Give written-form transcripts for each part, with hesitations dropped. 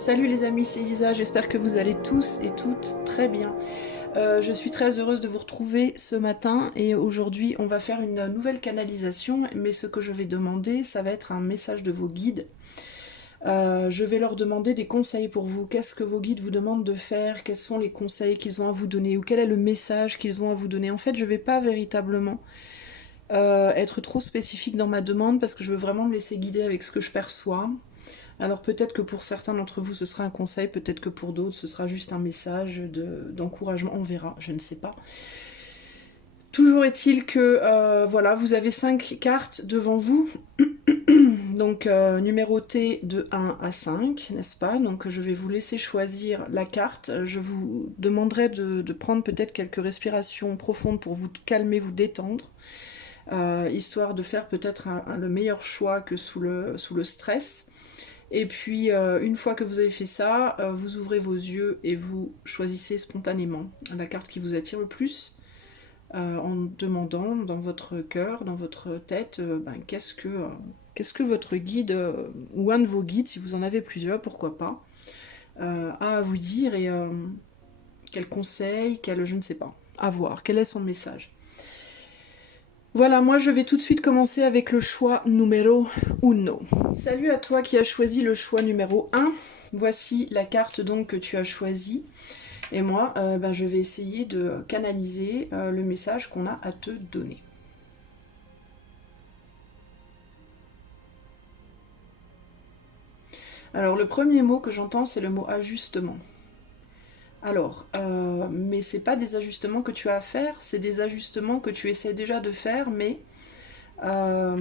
Salut les amis, c'est Isa, j'espère que vous allez tous et toutes très bien. Je suis très heureuse de vous retrouver ce matin et aujourd'hui on va faire une nouvelle canalisation, mais ce que je vais demander, ça va être un message de vos guides. Je vais leur demander des conseils pour vous. Qu'est-ce que vos guides vous demandent de faire? Quels sont les conseils qu'ils ont à vous donner? Ou quel est le message qu'ils ont à vous donner? En fait, je ne vais pas véritablement être trop spécifique dans ma demande parce que je veux vraiment me laisser guider avec ce que je perçois. Alors peut-être que pour certains d'entre vous ce sera un conseil, peut-être que pour d'autres ce sera juste un message d'encouragement, on verra, je ne sais pas. Toujours est-il que voilà, vous avez 5 cartes devant vous, donc numérotées de 1 à 5, n'est-ce pas? Donc je vais vous laisser choisir la carte, je vous demanderai de prendre peut-être quelques respirations profondes pour vous calmer, vous détendre, histoire de faire peut-être le meilleur choix que sous le stress. Et puis, une fois que vous avez fait ça, vous ouvrez vos yeux et vous choisissez spontanément la carte qui vous attire le plus, en demandant dans votre cœur, dans votre tête, qu'est-ce que votre guide, ou un de vos guides, si vous en avez plusieurs, pourquoi pas, a à vous dire, et quel conseil, je ne sais pas, à voir, quel est son message. Voilà, moi je vais tout de suite commencer avec le choix numéro 1. Salut à toi qui as choisi le choix numéro 1. Voici la carte donc que tu as choisie. Et moi, je vais essayer de canaliser le message qu'on a à te donner. Alors le premier mot que j'entends, c'est le mot ajustement. Alors, mais c'est pas des ajustements que tu as à faire, c'est des ajustements que tu essaies déjà de faire, mais ce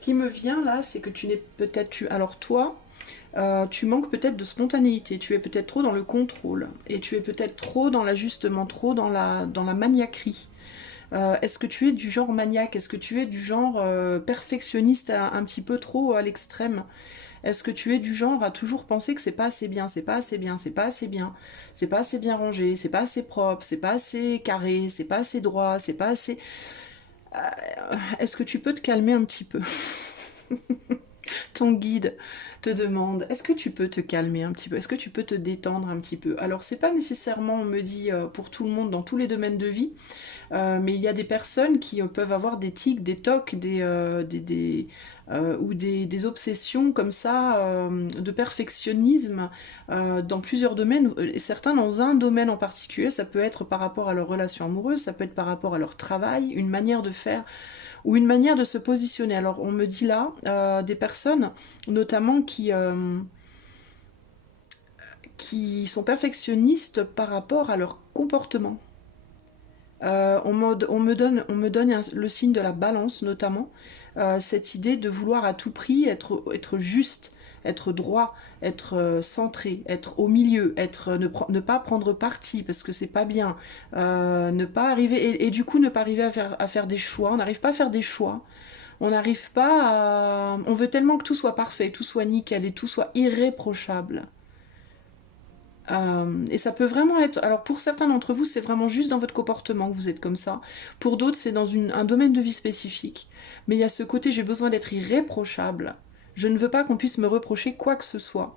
qui me vient là, c'est que tu n'es peut-être... Alors toi, tu manques peut-être de spontanéité, tu es peut-être trop dans le contrôle, et tu es peut-être trop dans l'ajustement, trop dans la maniaquerie. Est-ce que tu es du genre maniaque? Est-ce que tu es du genre perfectionniste un petit peu trop à l'extrême? Est-ce que tu es du genre à toujours penser que c'est pas assez bien, c'est pas assez bien, c'est pas assez bien, c'est pas assez bien rangé, c'est pas assez propre, c'est pas assez carré, c'est pas assez droit, c'est pas assez... Est-ce que tu peux te calmer un petit peu? Ton guide te demande, est-ce que tu peux te calmer un petit peu? Est-ce que tu peux te détendre un petit peu? Alors c'est pas nécessairement, on me dit, pour tout le monde dans tous les domaines de vie, mais il y a des personnes qui peuvent avoir des tics, des tocs, ou des obsessions comme ça, de perfectionnisme dans plusieurs domaines, et certains dans un domaine en particulier. Ça peut être par rapport à leur relation amoureuse, ça peut être par rapport à leur travail, une manière de faire ou une manière de se positionner. Alors on me dit là des personnes notamment qui sont perfectionnistes par rapport à leur comportement. On me donne le signe de la balance notamment, cette idée de vouloir à tout prix être juste, être droit, être centré, être au milieu, ne pas prendre parti parce que c'est pas bien, ne pas arriver, et du coup ne pas arriver à faire des choix. On n'arrive pas à faire des choix, on n'arrive pas à... On veut tellement que tout soit parfait, tout soit nickel et tout soit irréprochable. Et ça peut vraiment être... Alors pour certains d'entre vous, c'est vraiment juste dans votre comportement que vous êtes comme ça. Pour d'autres, c'est dans un domaine de vie spécifique. Mais il y a ce côté, j'ai besoin d'être irréprochable. Je ne veux pas qu'on puisse me reprocher quoi que ce soit.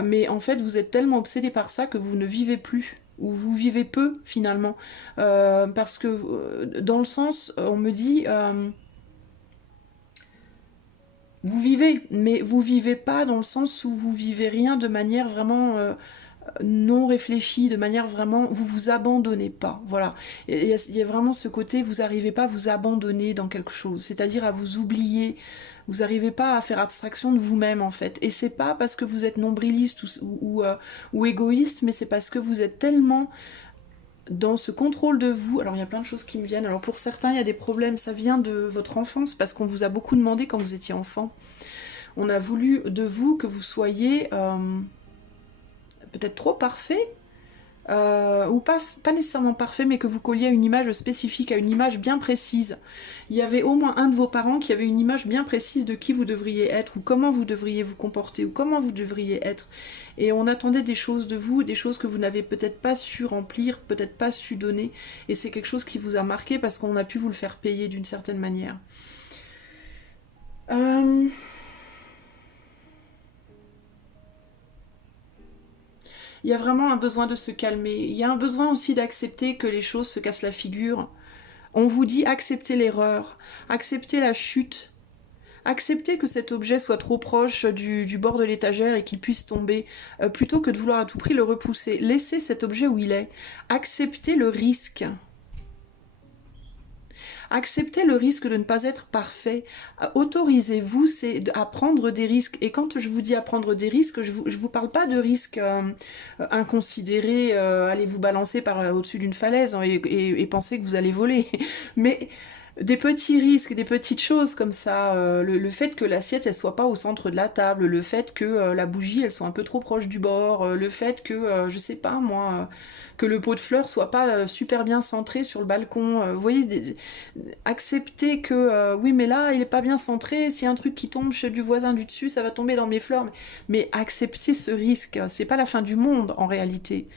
Mais en fait, vous êtes tellement obsédé par ça que vous ne vivez plus. Ou vous vivez peu, finalement. Parce que, dans le sens, on me dit... vous vivez, mais vous vivez pas dans le sens où vous vivez rien de manière vraiment... non réfléchi, de manière vraiment, vous vous abandonnez pas, voilà. Il y a vraiment ce côté, vous n'arrivez pas à vous abandonner dans quelque chose, c'est-à-dire à vous oublier, vous n'arrivez pas à faire abstraction de vous-même en fait, et c'est pas parce que vous êtes nombriliste ou égoïste, mais c'est parce que vous êtes tellement dans ce contrôle de vous. Alors il y a plein de choses qui me viennent, alors pour certains il y a des problèmes, ça vient de votre enfance, parce qu'on vous a beaucoup demandé quand vous étiez enfant, on a voulu de vous que vous soyez... peut-être trop parfait, ou pas nécessairement parfait, mais que vous colliez à une image spécifique, à une image bien précise. Il y avait au moins un de vos parents qui avait une image bien précise de qui vous devriez être, ou comment vous devriez vous comporter, ou comment vous devriez être. Et on attendait des choses de vous, des choses que vous n'avez peut-être pas su remplir, peut-être pas su donner, et c'est quelque chose qui vous a marqué parce qu'on a pu vous le faire payer d'une certaine manière. Il y a vraiment un besoin de se calmer. Il y a un besoin aussi d'accepter que les choses se cassent la figure. On vous dit acceptez l'erreur, acceptez la chute, acceptez que cet objet soit trop proche du bord de l'étagère et qu'il puisse tomber, plutôt que de vouloir à tout prix le repousser. Laissez cet objet où il est. Acceptez le risque. Acceptez le risque de ne pas être parfait. Autorisez-vous à prendre des risques. Et quand je vous dis à prendre des risques, je vous parle pas de risques inconsidérés, allez vous balancer par au-dessus d'une falaise, hein, et penser que vous allez voler. Mais des petits risques, des petites choses comme ça, le fait que l'assiette elle soit pas au centre de la table, le fait que la bougie elle soit un peu trop proche du bord, le fait que, je sais pas moi, que le pot de fleurs soit pas super bien centré sur le balcon, vous voyez, accepter que oui mais là il est pas bien centré, s'il y a un truc qui tombe chez du voisin du dessus ça va tomber dans mes fleurs, mais accepter ce risque, c'est pas la fin du monde en réalité.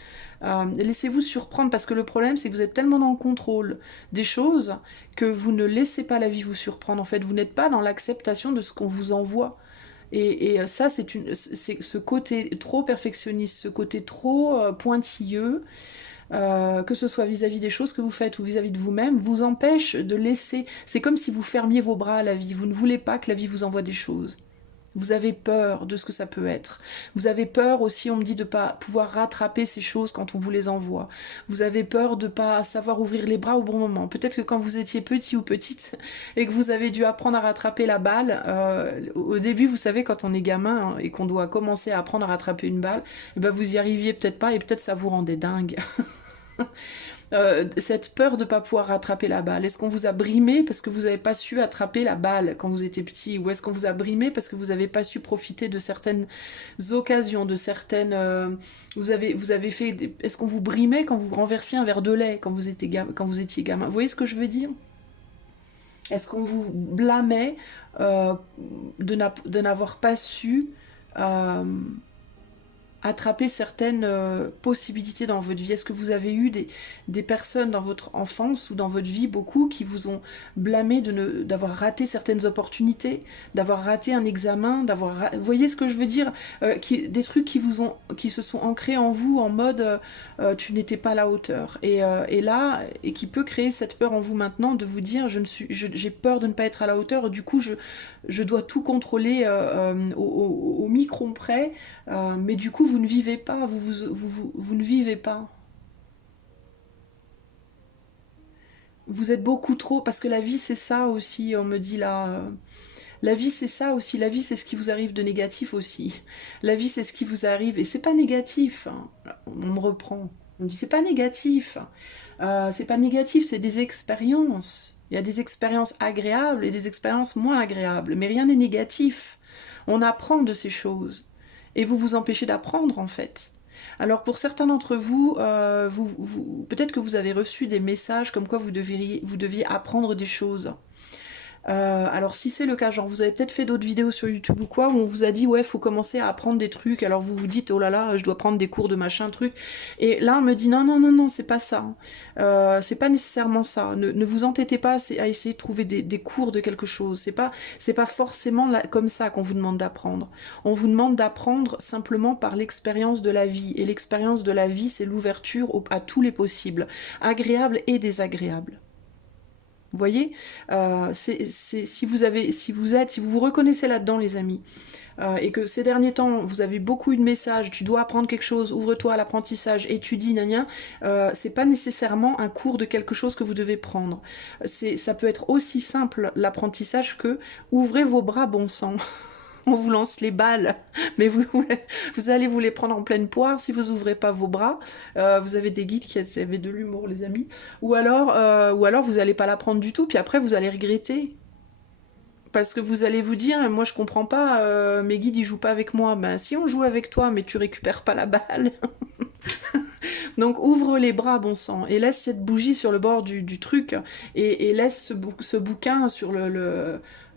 Laissez-vous surprendre parce que le problème c'est que vous êtes tellement dans le contrôle des choses que vous ne laissez pas la vie vous surprendre. En fait, vous n'êtes pas dans l'acceptation de ce qu'on vous envoie. Et ça, c'est ce côté trop perfectionniste, ce côté trop pointilleux, que ce soit vis-à-vis des choses que vous faites ou vis-à-vis de vous-même, vous empêche de laisser... C'est comme si vous fermiez vos bras à la vie. Vous ne voulez pas que la vie vous envoie des choses. Vous avez peur de ce que ça peut être. Vous avez peur aussi, on me dit, de ne pas pouvoir rattraper ces choses quand on vous les envoie. Vous avez peur de ne pas savoir ouvrir les bras au bon moment. Peut-être que quand vous étiez petit ou petite et que vous avez dû apprendre à rattraper la balle, au début, vous savez, quand on est gamin, hein, et qu'on doit commencer à apprendre à rattraper une balle, et ben vous y arriviez peut-être pas et peut-être ça vous rendait dingue. Cette peur de ne pas pouvoir rattraper la balle. Est-ce qu'on vous a brimé parce que vous n'avez pas su attraper la balle quand vous étiez petit? Ou est-ce qu'on vous a brimé parce que vous n'avez pas su profiter de certaines occasions, de certaines... vous avez fait... Est-ce qu'on vous brimait quand vous renversiez un verre de lait quand vous étiez gamin? Vous voyez ce que je veux dire? Est-ce qu'on vous blâmait de n'avoir pas su... attraper certaines possibilités dans votre vie? Est-ce que vous avez eu des personnes dans votre enfance ou dans votre vie, beaucoup, qui vous ont blâmé d'avoir raté certaines opportunités, d'avoir raté un examen, vous voyez ce que je veux dire? Des trucs qui se sont ancrés en vous en mode tu n'étais pas à la hauteur. Et qui peut créer cette peur en vous maintenant de vous dire j'ai peur de ne pas être à la hauteur, du coup je dois tout contrôler au micron près, mais du coup vous ne vivez pas, vous ne vivez pas. Vous êtes beaucoup trop, parce que la vie c'est ça aussi, on me dit là, la vie c'est ça aussi, la vie c'est ce qui vous arrive de négatif aussi, la vie c'est ce qui vous arrive, et c'est pas négatif, hein. On me reprend, on me dit c'est pas négatif, c'est des expériences, il y a des expériences agréables et des expériences moins agréables, mais rien n'est négatif, on apprend de ces choses. Et vous vous empêchez d'apprendre en fait. Alors pour certains d'entre vous, peut-être que vous avez reçu des messages comme quoi vous deviez apprendre des choses. Alors si c'est le cas, genre vous avez peut-être fait d'autres vidéos sur YouTube ou quoi, où on vous a dit ouais faut commencer à apprendre des trucs, alors vous vous dites oh là là je dois prendre des cours de machin truc, et là on me dit non non non non c'est pas ça, c'est pas nécessairement ça, ne vous entêtez pas à essayer de trouver des cours de quelque chose, c'est pas forcément comme ça qu'on vous demande d'apprendre, on vous demande d'apprendre simplement par l'expérience de la vie, et l'expérience de la vie c'est l'ouverture à tous les possibles, agréables et désagréables. Vous voyez, si vous vous reconnaissez là-dedans, les amis, et que ces derniers temps, vous avez beaucoup eu de messages, tu dois apprendre quelque chose, ouvre-toi à l'apprentissage, étudie, gna gna, c'est pas nécessairement un cours de quelque chose que vous devez prendre. Ça peut être aussi simple, l'apprentissage, que ouvrez vos bras, bon sang. On vous lance les balles, mais vous allez vous les prendre en pleine poire si vous ouvrez pas vos bras. Vous avez des guides qui avaient de l'humour, les amis. Ou alors vous allez pas la prendre du tout, puis après vous allez regretter. Parce que vous allez vous dire, moi je comprends pas, mes guides ils jouent pas avec moi. Ben si on joue avec toi, mais tu récupères pas la balle. Donc ouvre les bras, bon sang, et laisse cette bougie sur le bord du truc, et laisse ce bouquin sur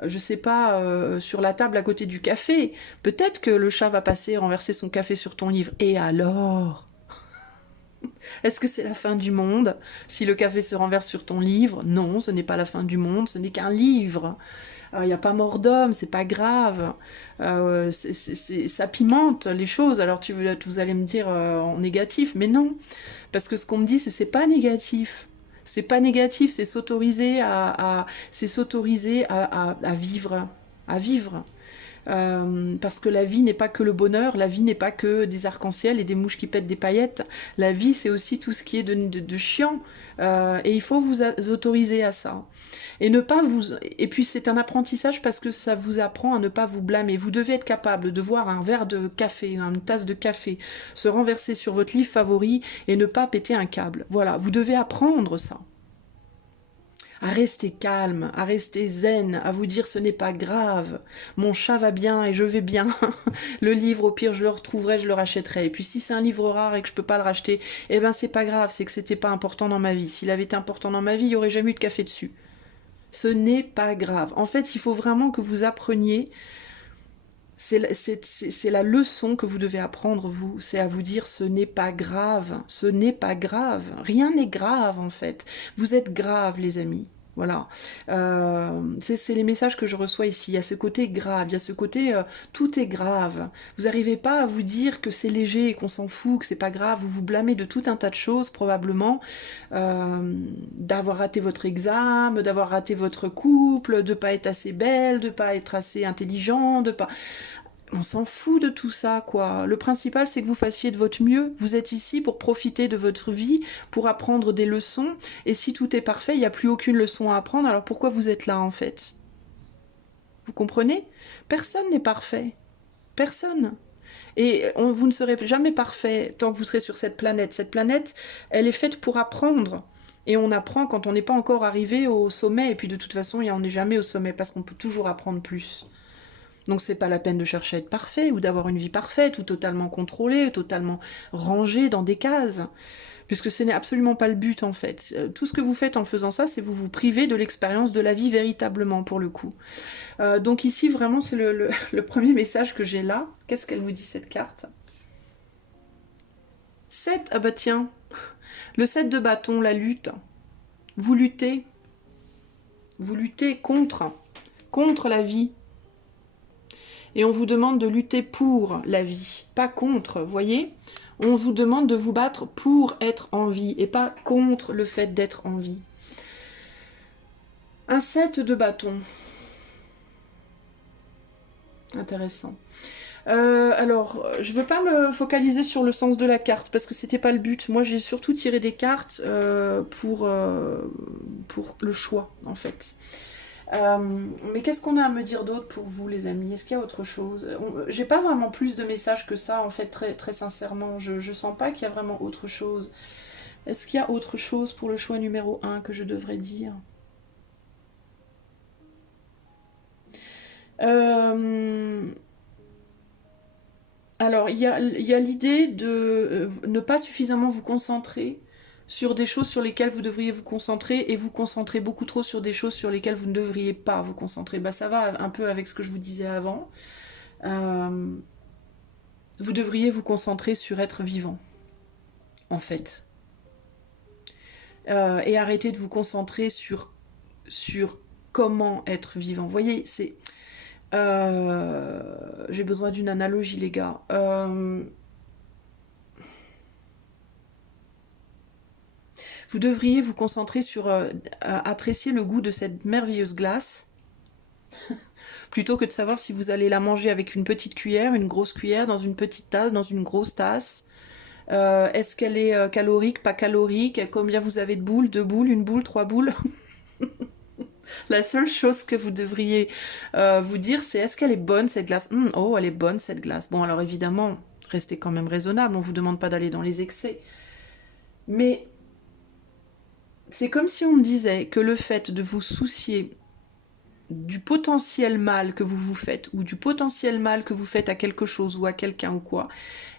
je sais pas, sur la table à côté du café. Peut-être que le chat va passer, renverser son café sur ton livre. Et alors? Est-ce que c'est la fin du monde si le café se renverse sur ton livre? Non, ce n'est pas la fin du monde, ce n'est qu'un livre. Il n'y a pas mort d'homme, c'est pas grave. Ça pimente les choses. Alors vous allez me dire en négatif, mais non. Parce que ce qu'on me dit, c'est pas négatif. C'est pas négatif, c'est s'autoriser c'est s'autoriser à vivre. À vivre. Parce que la vie n'est pas que le bonheur, la vie n'est pas que des arcs-en-ciel et des mouches qui pètent des paillettes. La vie, c'est aussi tout ce qui est de chiant. Et il faut vous autoriser à ça. Et ne pas vous. Et puis c'est un apprentissage parce que ça vous apprend à ne pas vous blâmer. Vous devez être capable de voir un verre de café, une tasse de café, se renverser sur votre livre favori et ne pas péter un câble. Voilà, vous devez apprendre ça. À rester calme, à rester zen, à vous dire ce n'est pas grave, mon chat va bien et je vais bien, le livre au pire je le retrouverai, je le rachèterai, et puis si c'est un livre rare et que je peux pas le racheter, eh ben c'est pas grave, c'est que c'était pas important dans ma vie, s'il avait été important dans ma vie, il y aurait jamais eu de café dessus. Ce n'est pas grave, en fait il faut vraiment que vous appreniez, c'est la leçon que vous devez apprendre vous, c'est à vous dire ce n'est pas grave, ce n'est pas grave, rien n'est grave en fait, vous êtes grave les amis. Voilà, c'est les messages que je reçois ici. Il y a ce côté grave, il y a ce côté tout est grave. Vous n'arrivez pas à vous dire que c'est léger et qu'on s'en fout, que c'est pas grave. Vous vous blâmez de tout un tas de choses probablement, d'avoir raté votre examen, d'avoir raté votre couple, de pas être assez belle, de pas être assez intelligent, de pas. On s'en fout de tout ça, quoi. Le principal, c'est que vous fassiez de votre mieux. Vous êtes ici pour profiter de votre vie, pour apprendre des leçons. Et si tout est parfait, il n'y a plus aucune leçon à apprendre, alors pourquoi vous êtes là, en fait? Vous comprenez? Personne n'est parfait. Personne. Et vous ne serez jamais parfait tant que vous serez sur cette planète. Cette planète, elle est faite pour apprendre. Et on apprend quand on n'est pas encore arrivé au sommet. Et puis de toute façon, on n'est jamais au sommet parce qu'on peut toujours apprendre plus. Donc c'est pas la peine de chercher à être parfait ou d'avoir une vie parfaite ou totalement contrôlée, totalement rangée dans des cases. Puisque ce n'est absolument pas le but en fait. Tout ce que vous faites en faisant ça, c'est vous priver de l'expérience de la vie véritablement pour le coup. Donc ici vraiment c'est le premier message que j'ai là. Qu'est-ce qu'elle nous dit cette carte? 7, ah bah tiens, le 7 de bâton, la lutte. Vous luttez contre la vie. Et on vous demande de lutter pour la vie, pas contre, voyez? On vous demande de vous battre pour être en vie et pas contre le fait d'être en vie. Un 7 de bâton. Intéressant. Alors, je ne veux pas me focaliser sur le sens de la carte parce que c'était pas le but. Moi, j'ai surtout tiré des cartes pour le choix, en fait. Mais qu'est-ce qu'on a à me dire d'autre pour vous les amis? Est-ce qu'il y a autre chose? J'ai pas vraiment plus de messages que ça en fait, très, très sincèrement, je sens pas qu'il y a vraiment autre chose. Est-ce qu'il y a autre chose pour le choix numéro 1 que je devrais dire? Alors il y a l'idée de ne pas suffisamment vous concentrer sur des choses sur lesquelles vous devriez vous concentrer et vous concentrer beaucoup trop sur des choses sur lesquelles vous ne devriez pas vous concentrer. Bah, ça va un peu avec ce que je vous disais avant. Vous devriez vous concentrer sur être vivant, en fait. Et arrêter de vous concentrer sur comment être vivant. Vous voyez, c'est... j'ai besoin d'une analogie, les gars. Vous devriez vous concentrer sur apprécier le goût de cette merveilleuse glace, plutôt que de savoir si vous allez la manger avec une petite cuillère, une grosse cuillère, dans une petite tasse, dans une grosse tasse. Est-ce qu'elle est calorique, pas calorique? Combien vous avez de boules? 2 boules, 1 boule, 3 boules? La seule chose que vous devriez vous dire, c'est est-ce qu'elle est bonne cette glace? Oh, elle est bonne cette glace. Bon, alors évidemment, restez quand même raisonnable, on ne vous demande pas d'aller dans les excès. Mais c'est comme si on me disait que le fait de vous soucier du potentiel mal que vous vous faites, ou du potentiel mal que vous faites à quelque chose ou à quelqu'un ou quoi,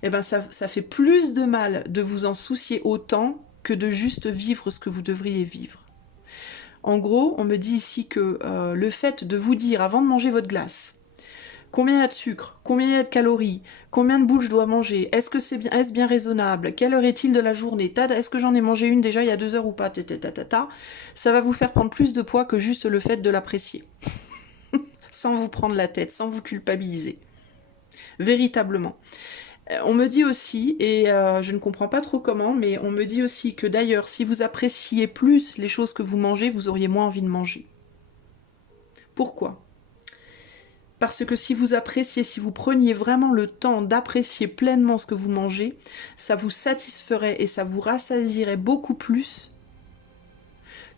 eh ben ça fait plus de mal de vous en soucier autant que de juste vivre ce que vous devriez vivre. En gros, on me dit ici que le fait de vous dire, avant de manger votre glace, Combien il y a de sucre? Combien il y a de calories? Combien de boules je dois manger? Est-ce que c'est bien, est-ce bien raisonnable? Quelle heure est-il de la journée? Est-ce que j'en ai mangé une déjà il y a 2 heures ou pas? Ça va vous faire prendre plus de poids que juste le fait de l'apprécier. Sans vous prendre la tête, sans vous culpabiliser. Véritablement. On me dit aussi, et je ne comprends pas trop comment, mais on me dit aussi que d'ailleurs, si vous appréciez plus les choses que vous mangez, vous auriez moins envie de manger. Pourquoi? Parce que si vous appréciez, si vous preniez vraiment le temps d'apprécier pleinement ce que vous mangez, ça vous satisferait et ça vous rassasierait beaucoup plus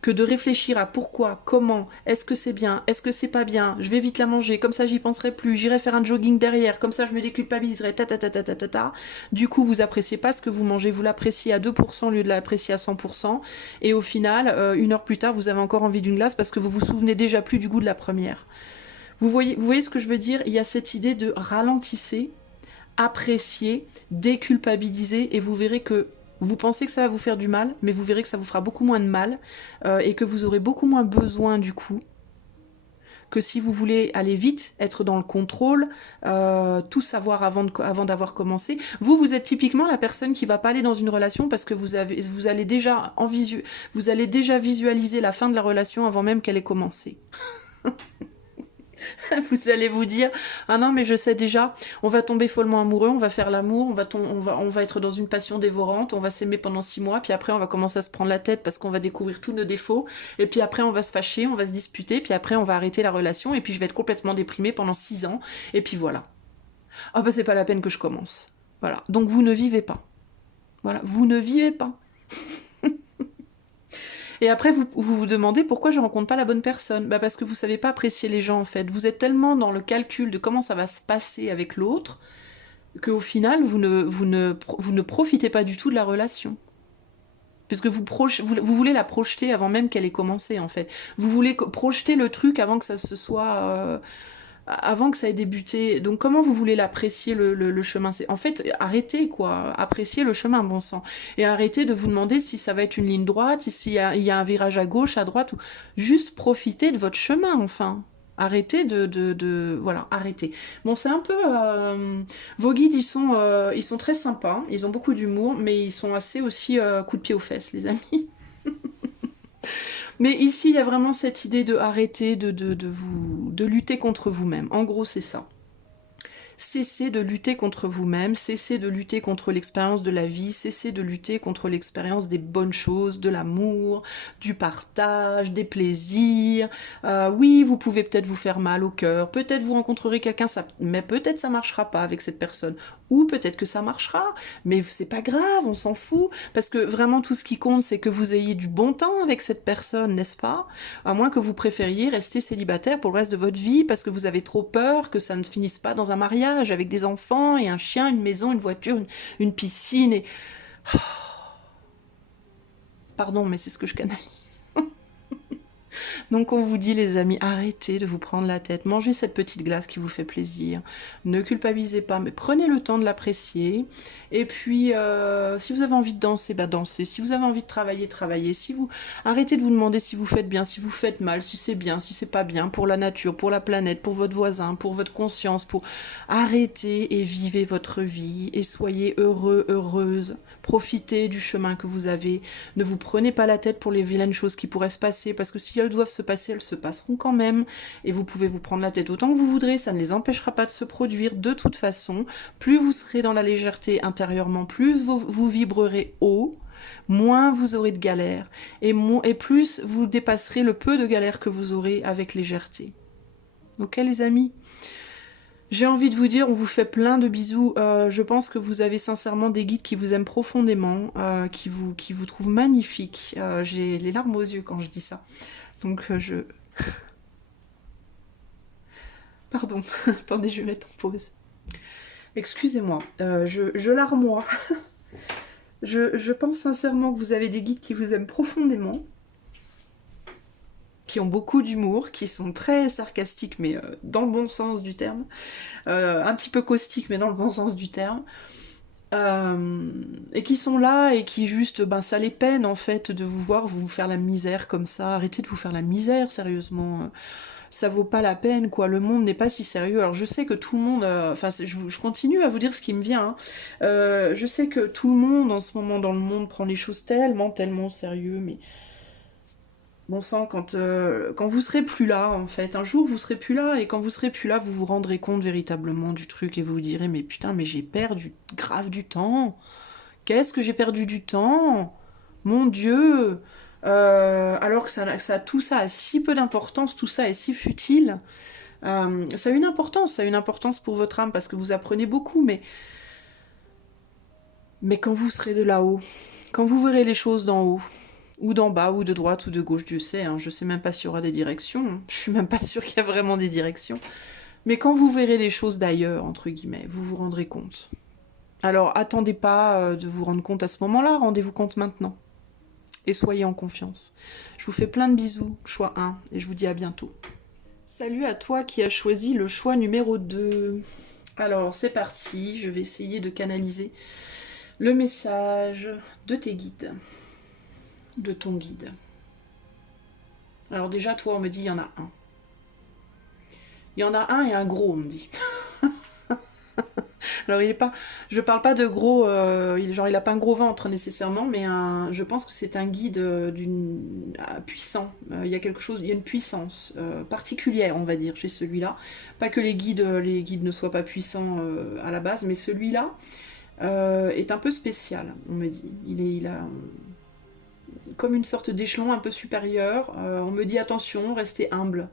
que de réfléchir à pourquoi, comment, est-ce que c'est bien, est-ce que c'est pas bien, je vais vite la manger, comme ça j'y penserai plus, j'irai faire un jogging derrière, comme ça je me déculpabiliserai, ta. Du coup, vous appréciez pas ce que vous mangez, vous l'appréciez à 2% au lieu de l'apprécier à 100%, et au final, 1 heure plus tard, vous avez encore envie d'une glace parce que vous vous souvenez déjà plus du goût de la première. Vous voyez ce que je veux dire? Il y a cette idée de ralentissez, appréciez, déculpabilisez, et vous verrez que vous pensez que ça va vous faire du mal, mais vous verrez que ça vous fera beaucoup moins de mal, et que vous aurez beaucoup moins besoin du coup, que si vous voulez aller vite, être dans le contrôle, tout savoir avant d'avoir commencé. Vous êtes typiquement la personne qui va pas aller dans une relation parce que vous allez déjà visualiser la fin de la relation avant même qu'elle ait commencé. Vous allez vous dire, ah non mais je sais déjà, on va tomber follement amoureux, on va faire l'amour, on va être dans une passion dévorante, on va s'aimer pendant 6 mois, puis après on va commencer à se prendre la tête parce qu'on va découvrir tous nos défauts, et puis après on va se fâcher, on va se disputer, puis après on va arrêter la relation, et puis je vais être complètement déprimée pendant 6 ans, et puis voilà. Ah bah c'est pas la peine que je commence. Voilà, donc vous ne vivez pas. Voilà, vous ne vivez pas. Et après, vous demandez pourquoi je rencontre pas la bonne personne. Bah parce que vous savez pas apprécier les gens en fait. Vous êtes tellement dans le calcul de comment ça va se passer avec l'autre qu'au final, vous ne profitez pas du tout de la relation. Puisque vous voulez la projeter avant même qu'elle ait commencé en fait. Vous voulez projeter le truc avant que ça se soit... avant que ça ait débuté. Donc comment vous voulez l'apprécier le chemin? En fait, arrêtez quoi, appréciez le chemin, bon sang. Et arrêtez de vous demander si ça va être une ligne droite, s'il y a un virage à gauche, à droite, ou juste profitez de votre chemin, enfin. Arrêtez voilà, arrêtez. Bon, c'est un peu... vos guides, ils sont très sympas, ils ont beaucoup d'humour, mais ils sont assez aussi coup de pied aux fesses, les amis. Mais ici, il y a vraiment cette idée de arrêter de lutter contre vous-même. En gros, c'est ça. Cessez de lutter contre vous-même, cessez de lutter contre l'expérience de la vie, cessez de lutter contre l'expérience des bonnes choses, de l'amour, du partage, des plaisirs. Oui, vous pouvez peut-être vous faire mal au cœur, peut-être vous rencontrerez quelqu'un, mais peut-être ça marchera pas avec cette personne. Ou peut-être que ça marchera, mais c'est pas grave, on s'en fout, parce que vraiment tout ce qui compte, c'est que vous ayez du bon temps avec cette personne, n'est-ce pas? À moins que vous préfériez rester célibataire pour le reste de votre vie, parce que vous avez trop peur que ça ne finisse pas dans un mariage, avec des enfants, et un chien, une maison, une voiture, une piscine, et... Pardon, mais c'est ce que je canalise. Donc on vous dit les amis, arrêtez de vous prendre la tête, mangez cette petite glace qui vous fait plaisir, ne culpabilisez pas, mais prenez le temps de l'apprécier, et puis si vous avez envie de danser, bah dansez, si vous avez envie de travailler, travaillez, si vous arrêtez de vous demander si vous faites bien, si vous faites mal, si c'est bien, si c'est pas bien, pour la nature, pour la planète, pour votre voisin, pour votre conscience, pour arrêtez et vivez votre vie, et soyez heureux, heureuse, profitez du chemin que vous avez, ne vous prenez pas la tête pour les vilaines choses qui pourraient se passer, parce que si elles doivent se passer, elles se passeront quand même, et vous pouvez vous prendre la tête autant que vous voudrez, ça ne les empêchera pas de se produire de toute façon. Plus vous serez dans la légèreté intérieurement, plus vous vibrerez haut, moins vous aurez de galères, et plus vous dépasserez le peu de galères que vous aurez avec légèreté. Ok les amis ? J'ai envie de vous dire, on vous fait plein de bisous. Je pense que vous avez sincèrement des guides qui vous aiment profondément, qui vous trouvent magnifique. J'ai les larmes aux yeux quand je dis ça. Donc Pardon, attendez, je vais mettre en pause. Excusez-moi, je larmoie. Je pense sincèrement que vous avez des guides qui vous aiment profondément, qui ont beaucoup d'humour, qui sont très sarcastiques, mais dans le bon sens du terme, un petit peu caustiques, mais dans le bon sens du terme, et qui sont là, et qui juste, ben ça les peine en fait de vous voir vous faire la misère comme ça, arrêtez de vous faire la misère, sérieusement. ça vaut pas la peine, quoi. Le monde n'est pas si sérieux. Alors je sais que tout le monde, enfin je continue à vous dire ce qui me vient, hein. Je sais que tout le monde en ce moment dans le monde prend les choses tellement, tellement au sérieux, mais bon sang, quand vous serez plus là, en fait, un jour vous serez plus là, et quand vous serez plus là, vous vous rendrez compte véritablement du truc, et vous vous direz, mais putain, mais j'ai perdu grave du temps. Qu'est-ce que j'ai perdu du temps? Mon Dieu! Alors que tout ça a si peu d'importance, tout ça est si futile. Ça a une importance pour votre âme parce que vous apprenez beaucoup, mais quand vous serez de là-haut, quand vous verrez les choses d'en haut, ou d'en bas, ou de droite, ou de gauche, Dieu sait, hein, je sais même pas s'il y aura des directions, hein. Je suis même pas sûre qu'il y a vraiment des directions. Mais quand vous verrez les choses d'ailleurs, entre guillemets, vous vous rendrez compte. Alors attendez pas de vous rendre compte à ce moment-là, rendez-vous compte maintenant. Et soyez en confiance. Je vous fais plein de bisous, choix 1, et je vous dis à bientôt. Salut à toi qui as choisi le choix numéro 2. Alors c'est parti, je vais essayer de canaliser le message de tes guides, de ton guide. Alors déjà, toi, on me dit, il y en a un. Il y en a un et un gros, on me dit. Alors, il est pas, je parle pas de gros, genre il a pas un gros ventre nécessairement, mais je pense que c'est un guide puissant. Il y a quelque chose, il y a une puissance particulière, on va dire, chez celui-là. Pas que les guides ne soient pas puissants à la base, mais celui-là est un peu spécial, on me dit. Il a comme une sorte d'échelon un peu supérieur. On me dit attention, restez humble.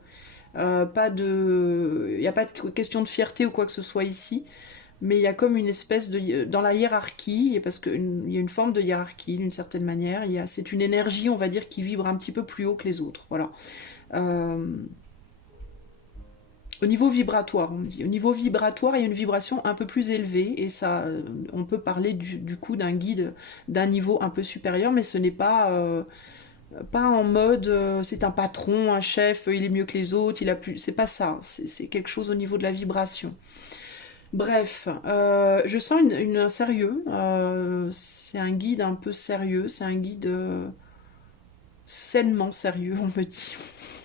Il n'y a pas de question de fierté ou quoi que ce soit ici, mais il y a comme une espèce de... Dans la hiérarchie, parce qu'il y a une forme de hiérarchie d'une certaine manière, c'est une énergie, on va dire, qui vibre un petit peu plus haut que les autres. Voilà. Au niveau vibratoire, on me dit. Au niveau vibratoire, il y a une vibration un peu plus élevée, et ça, on peut parler du coup d'un guide d'un niveau un peu supérieur, mais ce n'est pas en mode c'est un patron, un chef, il est mieux que les autres, il a plus. C'est pas ça. C'est quelque chose au niveau de la vibration. Bref, je sens un sérieux. C'est un guide un peu sérieux. C'est un guide sainement sérieux, on me dit.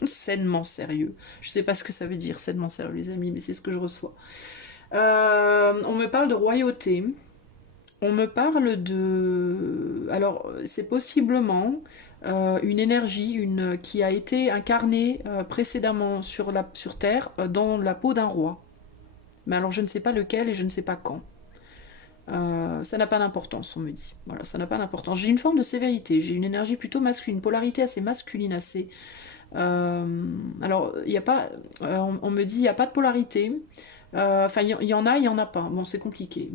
Sainement sérieux. Je sais pas ce que ça veut dire, sainement sérieux, les amis, mais c'est ce que je reçois. On me parle de royauté. On me parle de... Alors, c'est possiblement une énergie qui a été incarnée précédemment sur Terre dans la peau d'un roi. Mais alors, je ne sais pas lequel et je ne sais pas quand. Ça n'a pas d'importance, on me dit. Voilà, ça n'a pas d'importance. J'ai une forme de sévérité, j'ai une énergie plutôt masculine, une polarité assez masculine, assez... alors, il n'y a pas... on me dit, il n'y a pas de polarité. Enfin, il y en a, il n'y en a pas. Bon, c'est compliqué.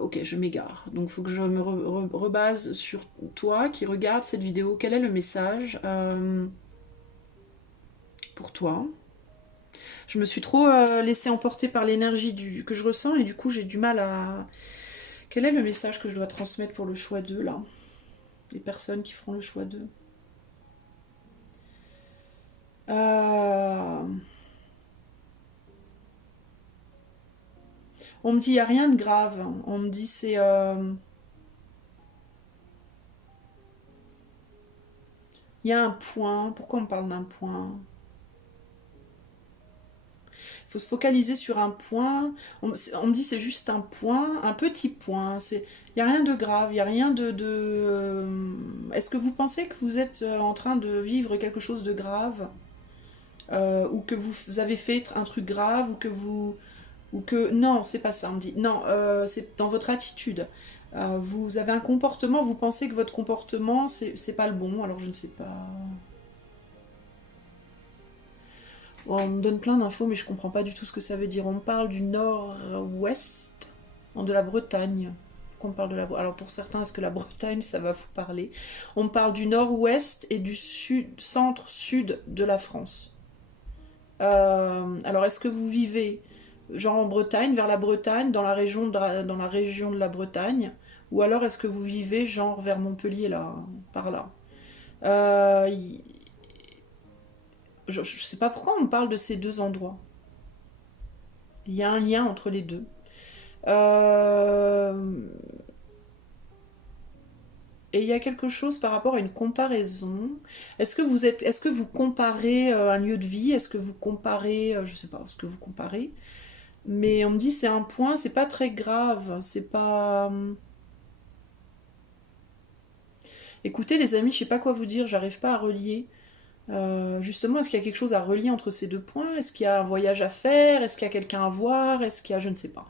Ok, je m'égare. Donc, il faut que je me rebase sur toi qui regarde cette vidéo. Quel est le message pour toi? Je me suis trop laissée emporter par l'énergie que je ressens et du coup, j'ai du mal à... Quel est le message que je dois transmettre pour le choix 2, là? Les personnes qui feront le choix 2. On me dit, il n'y a rien de grave. On me dit, c'est... Il y a un point. Pourquoi on parle d'un point? Il faut se focaliser sur un point. On me dit, c'est juste un point, un petit point. Il n'y a rien de grave, il n'y a rien Est-ce que vous pensez que vous êtes en train de vivre quelque chose de grave? Ou que vous avez fait un truc grave, ou que vous... Ou que... Non, c'est pas ça, on me dit. Non, c'est dans votre attitude. Vous avez un comportement, vous pensez que votre comportement, c'est pas le bon, alors je ne sais pas. Bon, on me donne plein d'infos, mais je comprends pas du tout ce que ça veut dire. On me parle du nord-ouest, de la Bretagne. Pourquoi on parle de la Alors pour certains, est-ce que la Bretagne, ça va vous parler? On me parle du nord-ouest et du centre-sud de la France. Alors est-ce que vous vivez genre en Bretagne, vers la Bretagne, dans la région de la Bretagne, ou alors est-ce que vous vivez genre vers Montpellier, là, par là? Euh, je sais pas pourquoi on parle de ces deux endroits. Il y a un lien entre les deux. Euh, Et il y a quelque chose par rapport à une comparaison. Est-ce que vous comparez un lieu de vie? Est-ce que vous comparez, je sais pas, ce que vous comparez? Mais on me dit c'est un point, c'est pas très grave, c'est pas. Écoutez les amis, je sais pas quoi vous dire, j'arrive pas à relier. Justement, est-ce qu'il y a quelque chose à relier entre ces deux points? Est-ce qu'il y a un voyage à faire? Est-ce qu'il y a quelqu'un à voir? Est-ce qu'il y a, je ne sais pas.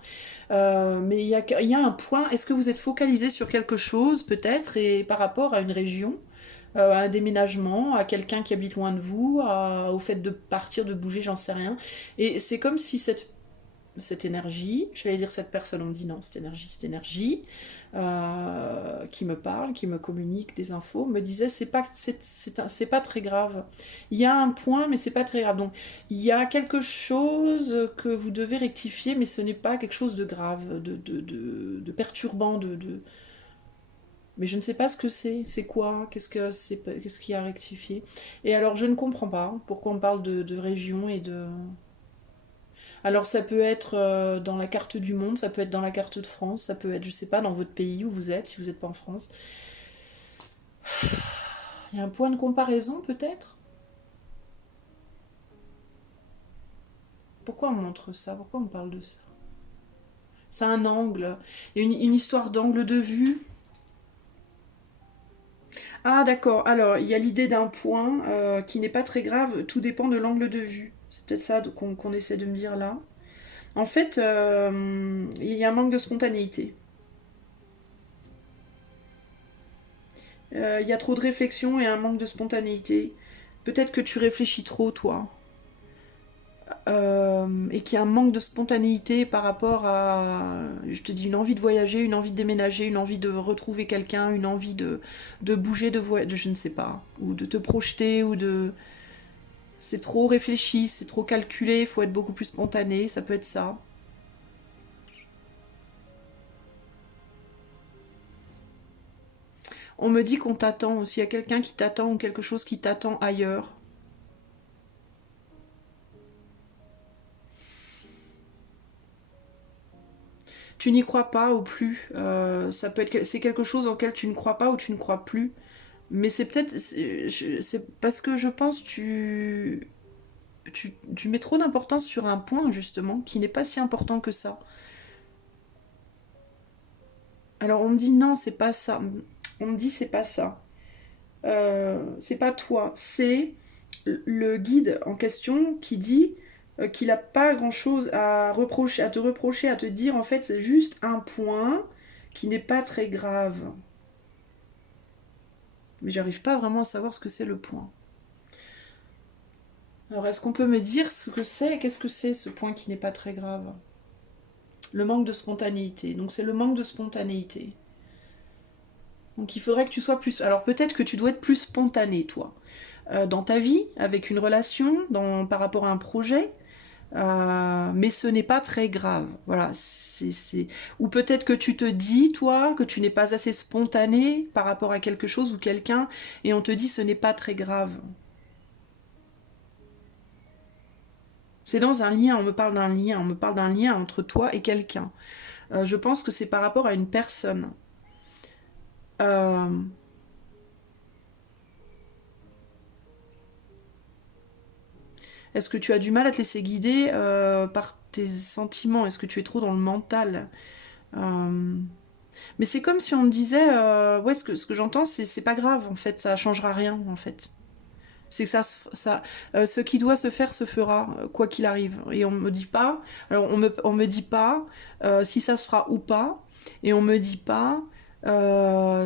Mais il y a un point. Est-ce que vous êtes focalisé sur quelque chose peut-être et par rapport à une région, à un déménagement, à quelqu'un qui habite loin de vous, au fait de partir, de bouger, j'en sais rien. Et c'est comme si cette énergie, j'allais dire cette personne, on me dit non, cette énergie qui me parle, qui me communique des infos, me disait c'est pas très grave. Il y a un point, mais c'est pas très grave. Donc il y a quelque chose que vous devez rectifier, mais ce n'est pas quelque chose de grave, de perturbant, mais je ne sais pas ce que c'est. C'est quoi? Qu'est-ce qu'il y a à rectifier? Et alors je ne comprends pas pourquoi on parle de région et de. Alors ça peut être dans la carte du monde, ça peut être dans la carte de France, ça peut être, je sais pas, dans votre pays où vous êtes, si vous n'êtes pas en France. Il y a un point de comparaison peut-être. Pourquoi on montre ça? Pourquoi on parle de ça? C'est un angle. Il y a une histoire d'angle de vue. Ah d'accord, alors il y a l'idée d'un point qui n'est pas très grave, tout dépend de l'angle de vue. C'est peut-être ça qu'on essaie de me dire là. En fait, il y a un manque de spontanéité. Il y a trop de réflexion et un manque de spontanéité. Peut-être que tu réfléchis trop, toi. Et qu'il y a un manque de spontanéité par rapport à, je te dis, une envie de voyager, une envie de déménager, une envie de retrouver quelqu'un, une envie de bouger, de je ne sais pas, ou de te projeter, ou de. C'est trop réfléchi, c'est trop calculé, il faut être beaucoup plus spontané, ça peut être ça. On me dit qu'on t'attend aussi, il y a quelqu'un qui t'attend ou quelque chose qui t'attend ailleurs. Tu n'y crois pas ou plus. Ça peut être, c'est quelque chose auquel tu ne crois pas ou tu ne crois plus. Mais c'est peut-être, c'est parce que je pense tu mets trop d'importance sur un point justement qui n'est pas si important que ça. Alors on me dit non, c'est pas ça. On me dit c'est pas ça. C'est pas toi. C'est le guide en question qui dit qu'il n'a pas grand-chose à reprocher, à te reprocher, à te dire. En fait, c'est juste un point qui n'est pas très grave. Mais j'arrive pas vraiment à savoir ce que c'est le point. Alors, est-ce qu'on peut me dire ce que c'est? Qu'est-ce que c'est ce point qui n'est pas très grave? Le manque de spontanéité. Donc, c'est le manque de spontanéité. Donc, il faudrait que tu sois plus. Alors, peut-être que tu dois être plus spontané, toi, dans ta vie, avec une relation, par rapport à un projet. Mais ce n'est pas très grave. Voilà, ou peut-être que tu te dis, toi, que tu n'es pas assez spontané par rapport à quelque chose ou quelqu'un, et on te dit ce n'est pas très grave. C'est dans un lien, on me parle d'un lien entre toi et quelqu'un. Je pense que c'est par rapport à une personne. Euh, Est-ce que tu as du mal à te laisser guider par tes sentiments? Est-ce que tu es trop dans le mental? Euh, Mais c'est comme si on me disait, ouais, ce que j'entends, c'est pas grave, en fait, ça changera rien, en fait. C'est que ce qui doit se faire se fera, quoi qu'il arrive. Et on me dit pas, alors on me dit pas si ça se fera ou pas, et on me dit pas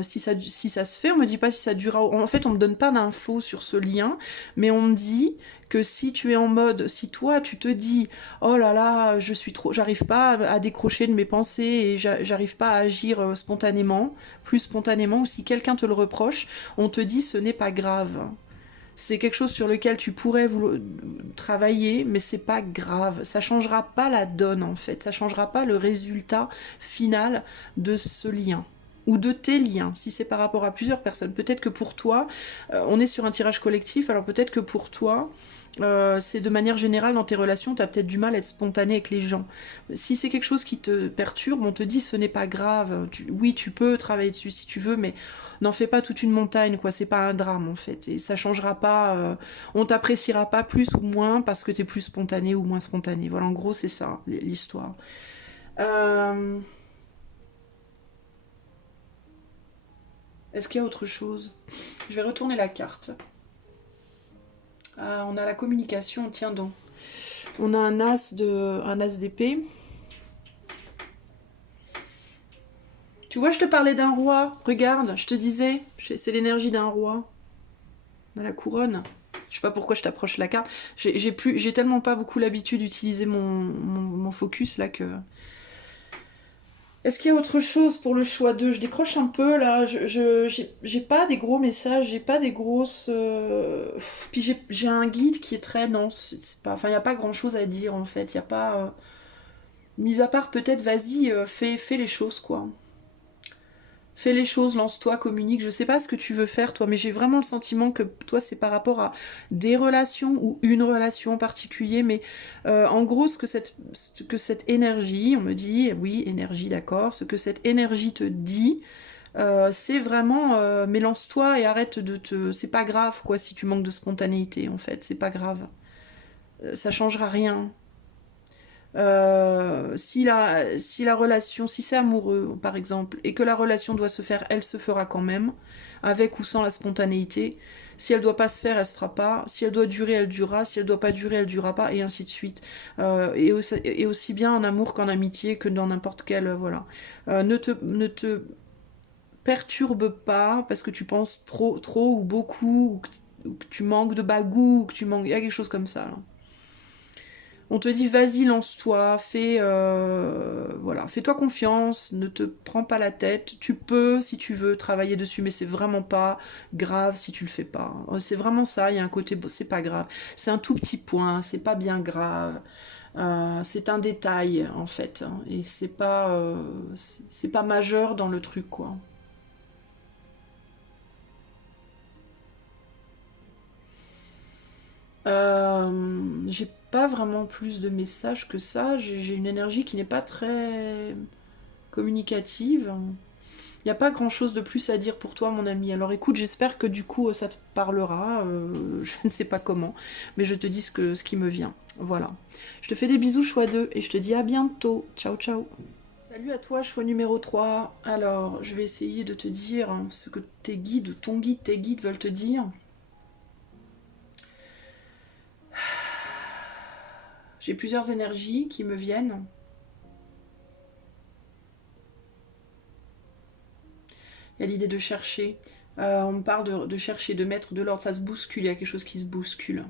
si ça se fait, on me dit pas si ça durera. En fait, on me donne pas d'infos sur ce lien, mais on me dit que si tu es en mode, si toi tu te dis, oh là là, j'arrive pas à décrocher de mes pensées et j'arrive pas à agir spontanément, plus spontanément, ou si quelqu'un te le reproche, on te dit ce n'est pas grave. C'est quelque chose sur lequel tu pourrais travailler, mais c'est pas grave. Ça changera pas la donne en fait. Ça changera pas le résultat final de ce lien. ou de tes liens, si c'est par rapport à plusieurs personnes. Peut-être que pour toi, on est sur un tirage collectif, alors peut-être que pour toi, c'est de manière générale dans tes relations, tu as peut-être du mal à être spontané avec les gens. Si c'est quelque chose qui te perturbe, on te dit ce n'est pas grave, oui tu peux travailler dessus si tu veux, mais n'en fais pas toute une montagne, quoi, c'est pas un drame en fait, et ça changera pas, on t'appréciera pas plus ou moins parce que tu es plus spontané ou moins spontané. Voilà, en gros c'est ça l'histoire. Est-ce qu'il y a autre chose? Je vais retourner la carte. Ah, on a la communication, tiens donc. On a un as d'épée. Tu vois, je te parlais d'un roi. Regarde, je te disais, c'est l'énergie d'un roi. On a la couronne. Je sais pas pourquoi je t'approche la carte. J'ai tellement pas beaucoup l'habitude d'utiliser mon focus là que... Est-ce qu'il y a autre chose pour le choix 2? Je décroche un peu là, j'ai pas des gros messages, j'ai pas des grosses... Puis j'ai un guide qui est très... Non, c'est pas... Enfin, il n'y a pas grand chose à dire en fait, il n'y a pas... Mis à part peut-être, vas-y, fais les choses quoi. Fais les choses, lance-toi, communique. Je sais pas ce que tu veux faire toi, mais j'ai vraiment le sentiment que toi c'est par rapport à des relations ou une relation en particulier. Mais en gros, ce que cette énergie, on me dit, oui, énergie, d'accord, ce que cette énergie te dit, c'est vraiment, mais lance-toi et arrête de te... C'est pas grave quoi si tu manques de spontanéité en fait, c'est pas grave. Ça changera rien. Si la relation, si c'est amoureux par exemple, et que la relation doit se faire, elle se fera quand même, avec ou sans la spontanéité. Si elle doit pas se faire, elle se fera pas. Si elle doit durer, elle durera. Si elle doit pas durer, elle durera pas, et ainsi de suite. Et aussi bien en amour qu'en amitié, que dans n'importe quel, voilà. Ne te perturbe pas parce que tu penses trop ou beaucoup, ou que tu manques de bagou, ou que tu manques... Il y a quelque chose comme ça, là. On te dit vas-y, lance-toi, voilà, fais-toi confiance, ne te prends pas la tête. Tu peux, si tu veux, travailler dessus, mais c'est vraiment pas grave si tu le fais pas. C'est vraiment ça, il y a un côté, c'est pas grave. C'est un tout petit point, c'est pas bien grave. C'est un détail, en fait. Et c'est pas majeur dans le truc, quoi. J'ai pas vraiment plus de messages que ça. J'ai une énergie qui n'est pas très communicative. Il n'y a pas grand chose de plus à dire pour toi, mon ami. Alors écoute, j'espère que du coup ça te parlera. Je ne sais pas comment, mais je te dis ce qui me vient. Voilà. Je te fais des bisous, choix 2, et je te dis à bientôt. Ciao, ciao. Salut à toi, choix numéro 3. Alors, je vais essayer de te dire ce que tes guides, ton guide, tes guides veulent te dire. J'ai plusieurs énergies qui me viennent. Il y a l'idée de chercher. On me parle de chercher, de mettre de l'ordre. Ça se bouscule, il y a quelque chose qui se bouscule.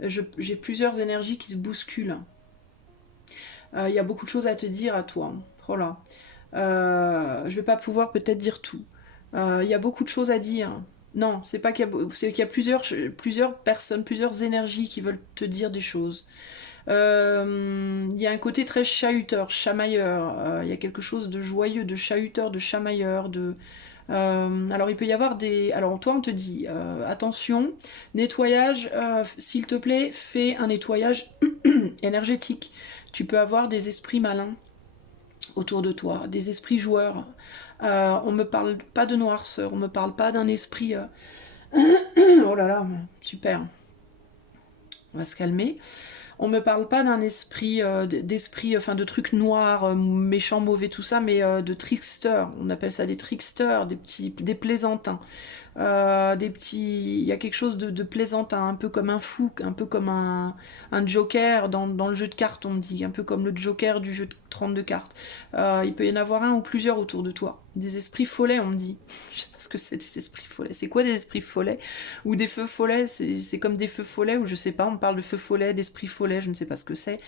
J'ai plusieurs énergies qui se bousculent. Il y a beaucoup de choses à te dire à toi. Oh là. Je vais pas pouvoir peut-être dire tout. Il y a beaucoup de choses à dire. Non, c'est pas qu'il y a plusieurs personnes, plusieurs énergies qui veulent te dire des choses. Il y a un côté très chahuteur, chamailleur. Il y a quelque chose de joyeux, de chahuteur, de chamailleur, alors il peut y avoir des... Alors toi on te dit, attention, nettoyage, s'il te plaît, fais un nettoyage énergétique. Tu peux avoir des esprits malins autour de toi, des esprits joueurs. On me parle pas de noirceur, on me parle pas d'un esprit... oh là là, super. On va se calmer. On me parle pas d'un esprit, enfin de trucs noirs, méchants, mauvais, tout ça, mais de tricksters. On appelle ça des tricksters, des plaisantins. Il y a quelque chose de plaisantin, un peu comme un fou, un peu comme un joker dans le jeu de cartes, on me dit, un peu comme le joker du jeu de 32 cartes. Il peut y en avoir un ou plusieurs autour de toi. Des esprits follets, on me dit. Je sais pas ce que c'est des esprits follets. C'est quoi des esprits follets? Ou des feux follets? C'est comme des feux follets, ou je sais pas, on parle de feux follets, d'esprits follets, je ne sais pas ce que c'est.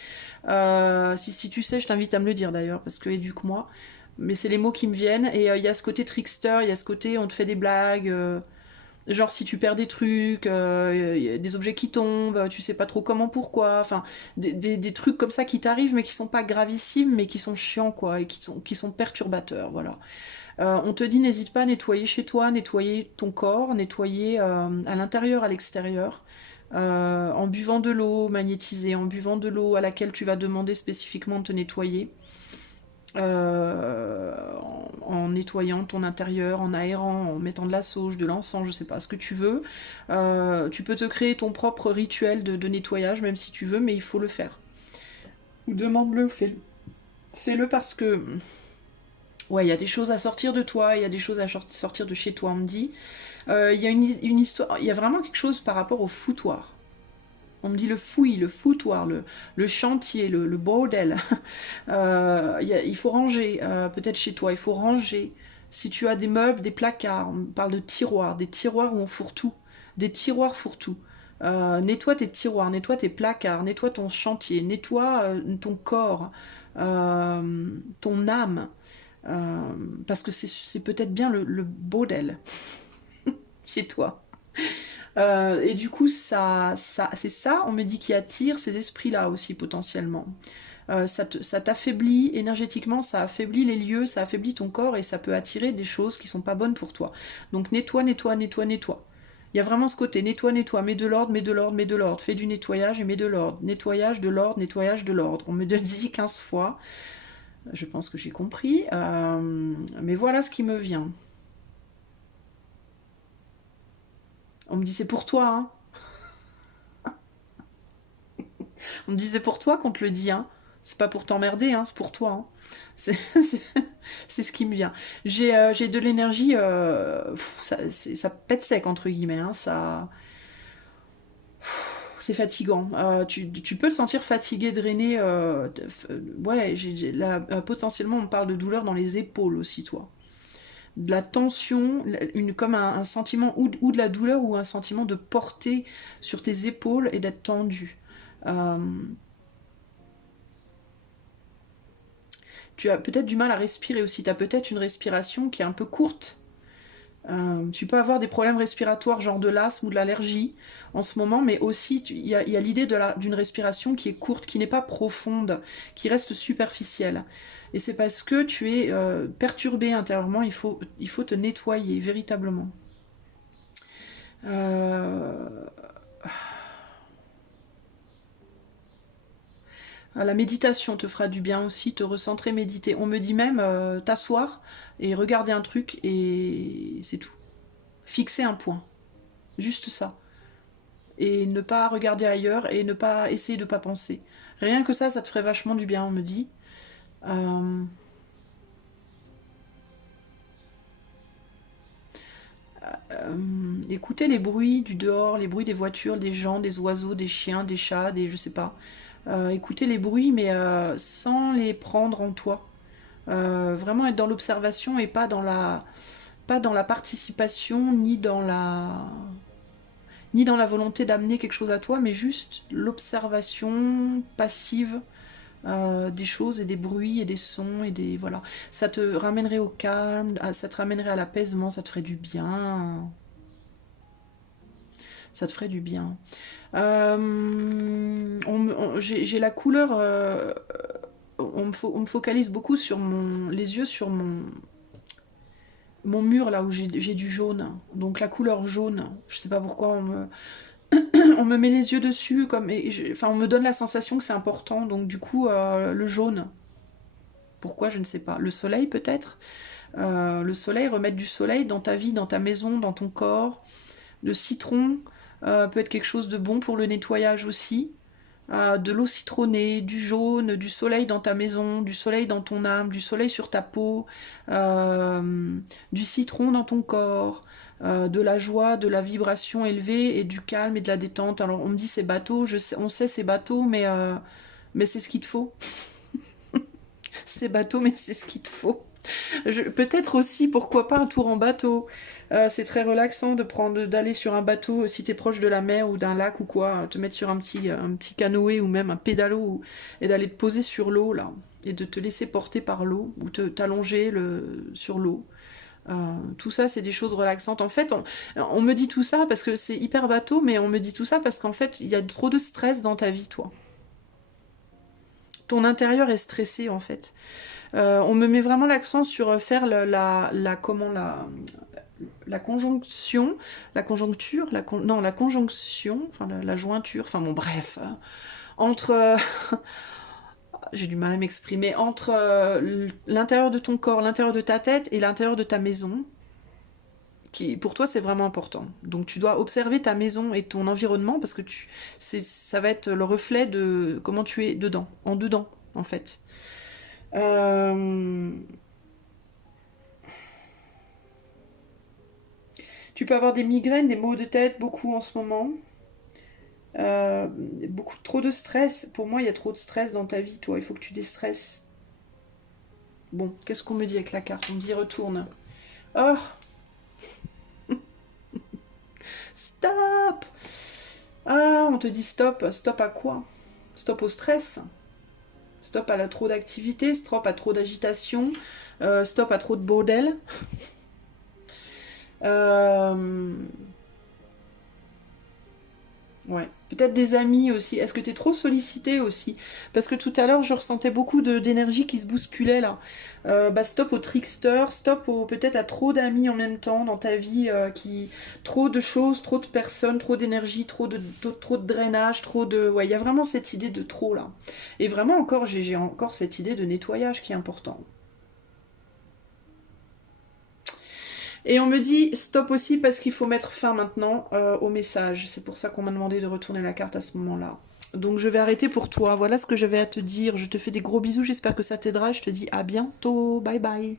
Si tu sais, je t'invite à me le dire d'ailleurs, parce que éduque-moi. Mais c'est les mots qui me viennent, et il y a ce côté trickster, il y a ce côté on te fait des blagues, genre si tu perds des trucs, y a des objets qui tombent, tu sais pas trop comment, pourquoi, enfin des trucs comme ça qui t'arrivent mais qui sont pas gravissimes mais qui sont chiants quoi, et qui sont perturbateurs, voilà. On te dit n'hésite pas à nettoyer chez toi, nettoyer ton corps, nettoyer à l'intérieur, à l'extérieur, en buvant de l'eau magnétisée, en buvant de l'eau à laquelle tu vas demander spécifiquement de te nettoyer. En nettoyant ton intérieur, en aérant, en mettant de la sauge, de l'encens, je sais pas, ce que tu veux. Tu peux te créer ton propre rituel de nettoyage, même si tu veux, mais il faut le faire. Ou demande-le, fais-le. Fais-le parce que, ouais, il y a des choses à sortir de toi, il y a des choses à sortir de chez toi, on me dit. Il y a une histoire, il y a vraiment quelque chose par rapport au foutoir. On me dit le fouillis, le foutoir, le chantier, le bordel. Il faut ranger, peut-être chez toi, il faut ranger. Si tu as des meubles, des placards, on parle de tiroirs, des tiroirs où on fourre tout. Des tiroirs fourre-tout. Nettoie tes tiroirs, nettoie tes placards, nettoie ton chantier, nettoie ton corps, ton âme. Parce que c'est peut-être bien le bordel chez toi. Et du coup, c'est ça, on me dit, qui attire ces esprits-là aussi potentiellement. Ça t'affaiblit énergétiquement, ça affaiblit les lieux, ça affaiblit ton corps et ça peut attirer des choses qui sont pas bonnes pour toi. Donc nettoie, nettoie, nettoie, nettoie. Il y a vraiment ce côté nettoie, nettoie, mets de l'ordre, mets de l'ordre, mets de l'ordre, fais du nettoyage et mets de l'ordre. Nettoyage de l'ordre, nettoyage de l'ordre. On me le dit 15 fois. Je pense que j'ai compris. Mais voilà ce qui me vient. On me dit c'est pour toi, hein. On me dit c'est pour toi qu'on te le dit, hein. C'est pas pour t'emmerder, hein, c'est pour toi, hein. C'est ce qui me vient. J'ai de l'énergie, ça pète sec, entre guillemets, hein, ça... C'est fatigant. Tu peux te sentir fatigué, drainé. Ouais, là, potentiellement, on parle de douleur dans les épaules aussi, toi. De la tension, comme un sentiment ou de la douleur ou un sentiment de porter sur tes épaules et d'être tendu. Euh, Tu as peut-être du mal à respirer aussi. Tu as peut-être une respiration qui est un peu courte. Tu peux avoir des problèmes respiratoires, genre de l'asthme ou de l'allergie en ce moment, mais aussi il y a l'idée d'une respiration qui est courte, qui n'est pas profonde, qui reste superficielle. Et c'est parce que tu es perturbé intérieurement, il faut te nettoyer véritablement. La méditation te fera du bien aussi, te recentrer, méditer. On me dit même t'asseoir et regarder un truc et c'est tout. Fixer un point. Juste ça. Et ne pas regarder ailleurs et ne pas essayer de pas penser. Rien que ça te ferait vachement du bien, on me dit. Euh... Écoutez les bruits du dehors, les bruits des voitures, des gens, des oiseaux, des chiens, des chats, des je sais pas. Écoutez les bruits, mais sans les prendre en toi. Vraiment être dans l'observation et pas dans la participation ni dans la volonté d'amener quelque chose à toi, mais juste l'observation passive des choses et des bruits et des sons et des voilà. Ça te ramènerait au calme, ça te ramènerait à l'apaisement, ça te ferait du bien. Ça te ferait du bien. J'ai la couleur. On me focalise beaucoup sur les yeux sur mon mur là où j'ai du jaune. Donc la couleur jaune. Je sais pas pourquoi on me met les yeux dessus enfin on me donne la sensation que c'est important. Donc du coup le jaune. Pourquoi je ne sais pas. Le soleil peut-être. Le soleil, remettre du soleil dans ta vie, dans ta maison, dans ton corps. Le citron peut être quelque chose de bon pour le nettoyage aussi. De l'eau citronnée, du jaune, du soleil dans ta maison, du soleil dans ton âme, du soleil sur ta peau, du citron dans ton corps, de la joie, de la vibration élevée et du calme et de la détente. Alors on me dit c'est bateau, on sait c'est bateau, mais c'est ce qu'il te faut. C'est bateau, mais c'est ce qu'il te faut. Peut-être aussi, pourquoi pas un tour en bateau. C'est très relaxant d'aller sur un bateau si t'es proche de la mer ou d'un lac ou quoi, te mettre sur un petit canoë ou même un pédalo et d'aller te poser sur l'eau là et de te laisser porter par l'eau ou t'allonger sur l'eau. Tout ça, c'est des choses relaxantes. En fait, on me dit tout ça parce que c'est hyper bateau, mais on me dit tout ça parce qu'en fait, il y a trop de stress dans ta vie, toi. ton intérieur est stressé en fait. On me met vraiment l'accent sur faire la conjonction, la conjoncture, non, la conjonction, enfin la jointure, enfin bon bref, entre, j'ai du mal à m'exprimer, entre l'intérieur de ton corps, l'intérieur de ta tête et l'intérieur de ta maison, qui pour toi c'est vraiment important. Donc tu dois observer ta maison et ton environnement parce que ça va être le reflet de comment tu es dedans, en dedans en fait. Tu peux avoir des migraines, des maux de tête, beaucoup en ce moment. Trop de stress. Pour moi, il y a trop de stress dans ta vie, toi. Il faut que tu déstresses. Bon, qu'est-ce qu'on me dit avec la carte? On me dit retourne. Oh, stop. Ah, on te dit stop. Stop à quoi? Stop au stress. Stop à trop d'activité. Stop à trop d'agitation. Stop à trop de bordel. Ouais. Peut-être des amis aussi. Est-ce que tu es trop sollicité aussi? Parce que tout à l'heure, je ressentais beaucoup d'énergie qui se bousculait là. Stop au trickster, stop peut-être à trop d'amis en même temps dans ta vie, trop de choses, trop de personnes, trop d'énergie, trop de drainage, trop de... Ouais, il y a vraiment cette idée de trop là. Et vraiment encore, j'ai encore cette idée de nettoyage qui est important. Et on me dit stop aussi parce qu'il faut mettre fin maintenant au message. C'est pour ça qu'on m'a demandé de retourner la carte à ce moment-là. Donc je vais arrêter pour toi. Voilà ce que j'avais à te dire. Je te fais des gros bisous. J'espère que ça t'aidera. Je te dis à bientôt. Bye bye.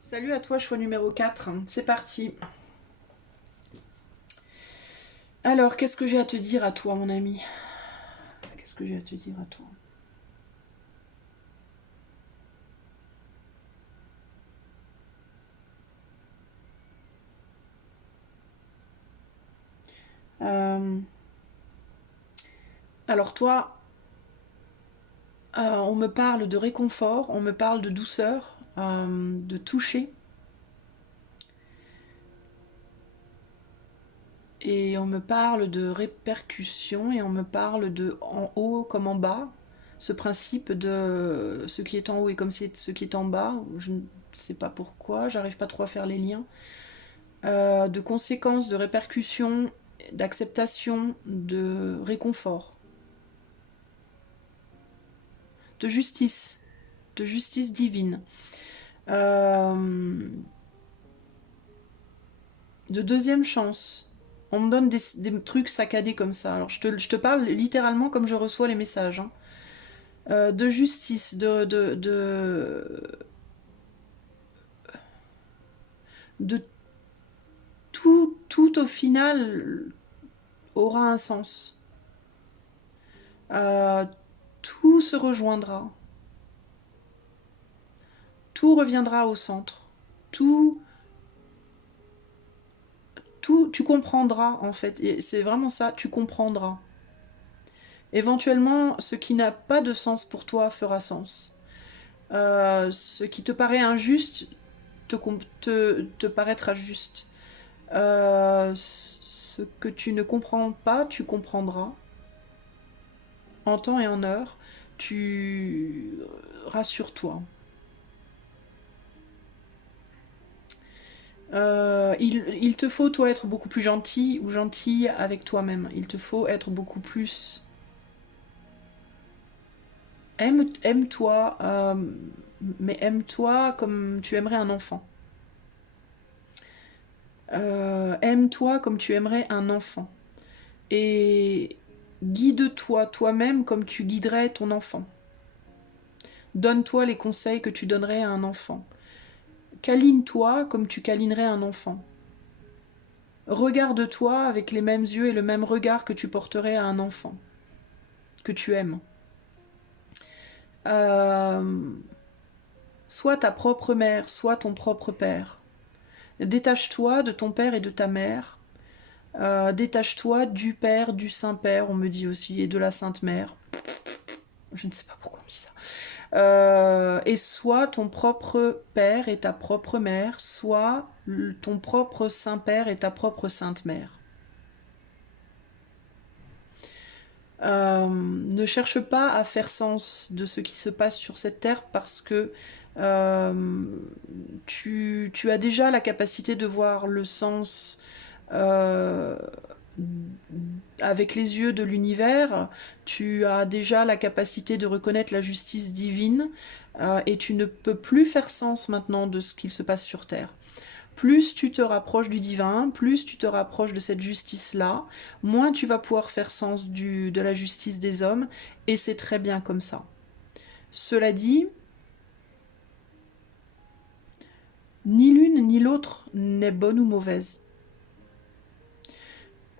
Salut à toi, choix numéro 4. C'est parti. Alors, qu'est-ce que j'ai à te dire à toi, mon ami? Qu'est-ce que j'ai à te dire à toi? Alors toi, on me parle de réconfort, on me parle de douceur, de toucher. Et on me parle de répercussion et on me parle de en haut comme en bas. Ce principe de ce qui est en haut et comme c'est ce qui est en bas, je ne sais pas pourquoi, j'arrive pas trop à faire les liens. De conséquences, de répercussions, d'acceptation, de réconfort, de justice divine, de deuxième chance. On me donne des trucs saccadés comme ça. Alors je te parle littéralement comme je reçois les messages. Hein. De justice, de tout au final aura un sens. Tout se rejoindra. Tout reviendra au centre. Tout, tu comprendras en fait. Et c'est vraiment ça, tu comprendras. Éventuellement, ce qui n'a pas de sens pour toi fera sens. Ce qui te paraît injuste te paraîtra juste. Ce que tu ne comprends pas, tu comprendras. En temps et en heure, tu rassures-toi. Il te faut, toi, être beaucoup plus gentil ou gentille avec toi-même. Il te faut être beaucoup plus... Aime-toi, mais aime-toi comme tu aimerais un enfant. Aime-toi comme tu aimerais un enfant. Et guide-toi toi-même comme tu guiderais ton enfant. Donne-toi les conseils que tu donnerais à un enfant. Câline-toi comme tu câlinerais un enfant. Regarde-toi avec les mêmes yeux et le même regard que tu porterais à un enfant que tu aimes. Sois ta propre mère, sois ton propre père. Détache-toi de ton père et de ta mère. Détache-toi du père, du Saint-Père, on me dit aussi, et de la Sainte Mère. Je ne sais pas pourquoi on me dit ça. Et sois ton propre père et ta propre mère, sois ton propre Saint-Père et ta propre Sainte Mère. Ne cherche pas à faire sens de ce qui se passe sur cette terre parce que euh, tu as déjà la capacité de voir le sens euh, avec les yeux de l'univers, tu as déjà la capacité de reconnaître la justice divine et tu ne peux plus faire sens maintenant de ce qu'il se passe sur Terre. Plus tu te rapproches du divin, plus tu te rapproches de cette justice-là, moins tu vas pouvoir faire sens de la justice des hommes, et c'est très bien comme ça. Cela dit, ni l'une ni l'autre n'est bonne ou mauvaise.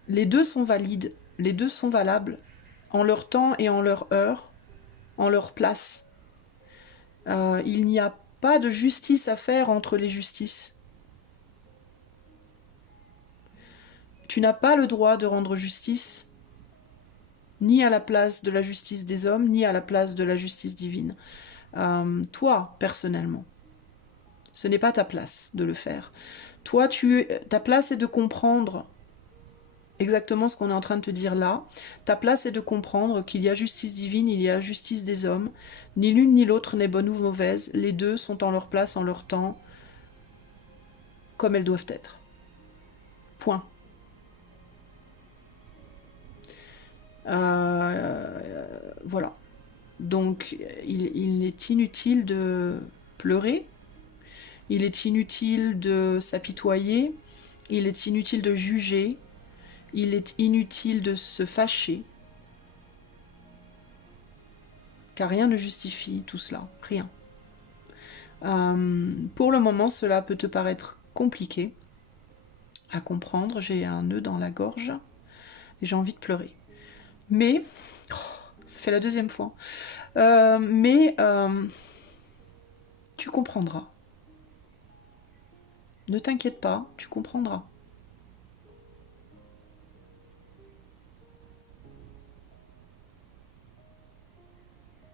Les deux sont valides, les deux sont valables, en leur temps et en leur heure, en leur place. Il n'y a pas de justice à faire entre les justices. Tu n'as pas le droit de rendre justice ni à la place de la justice des hommes, ni à la place de la justice divine. Toi, personnellement, ce n'est pas ta place de le faire. Toi, ta place est de comprendre exactement ce qu'on est en train de te dire là. Ta place est de comprendre qu'il y a justice divine, il y a justice des hommes. Ni l'une ni l'autre n'est bonne ou mauvaise. Les deux sont en leur place, en leur temps, comme elles doivent être. Point. Voilà. Donc, il est inutile de pleurer. Il est inutile de s'apitoyer. Il est inutile de juger. Il est inutile de se fâcher. Car rien ne justifie tout cela. Rien. Pour le moment, cela peut te paraître compliqué à comprendre. J'ai un nœud dans la gorge et j'ai envie de pleurer. Mais, ça fait la deuxième fois. Tu comprendras. Ne t'inquiète pas, tu comprendras.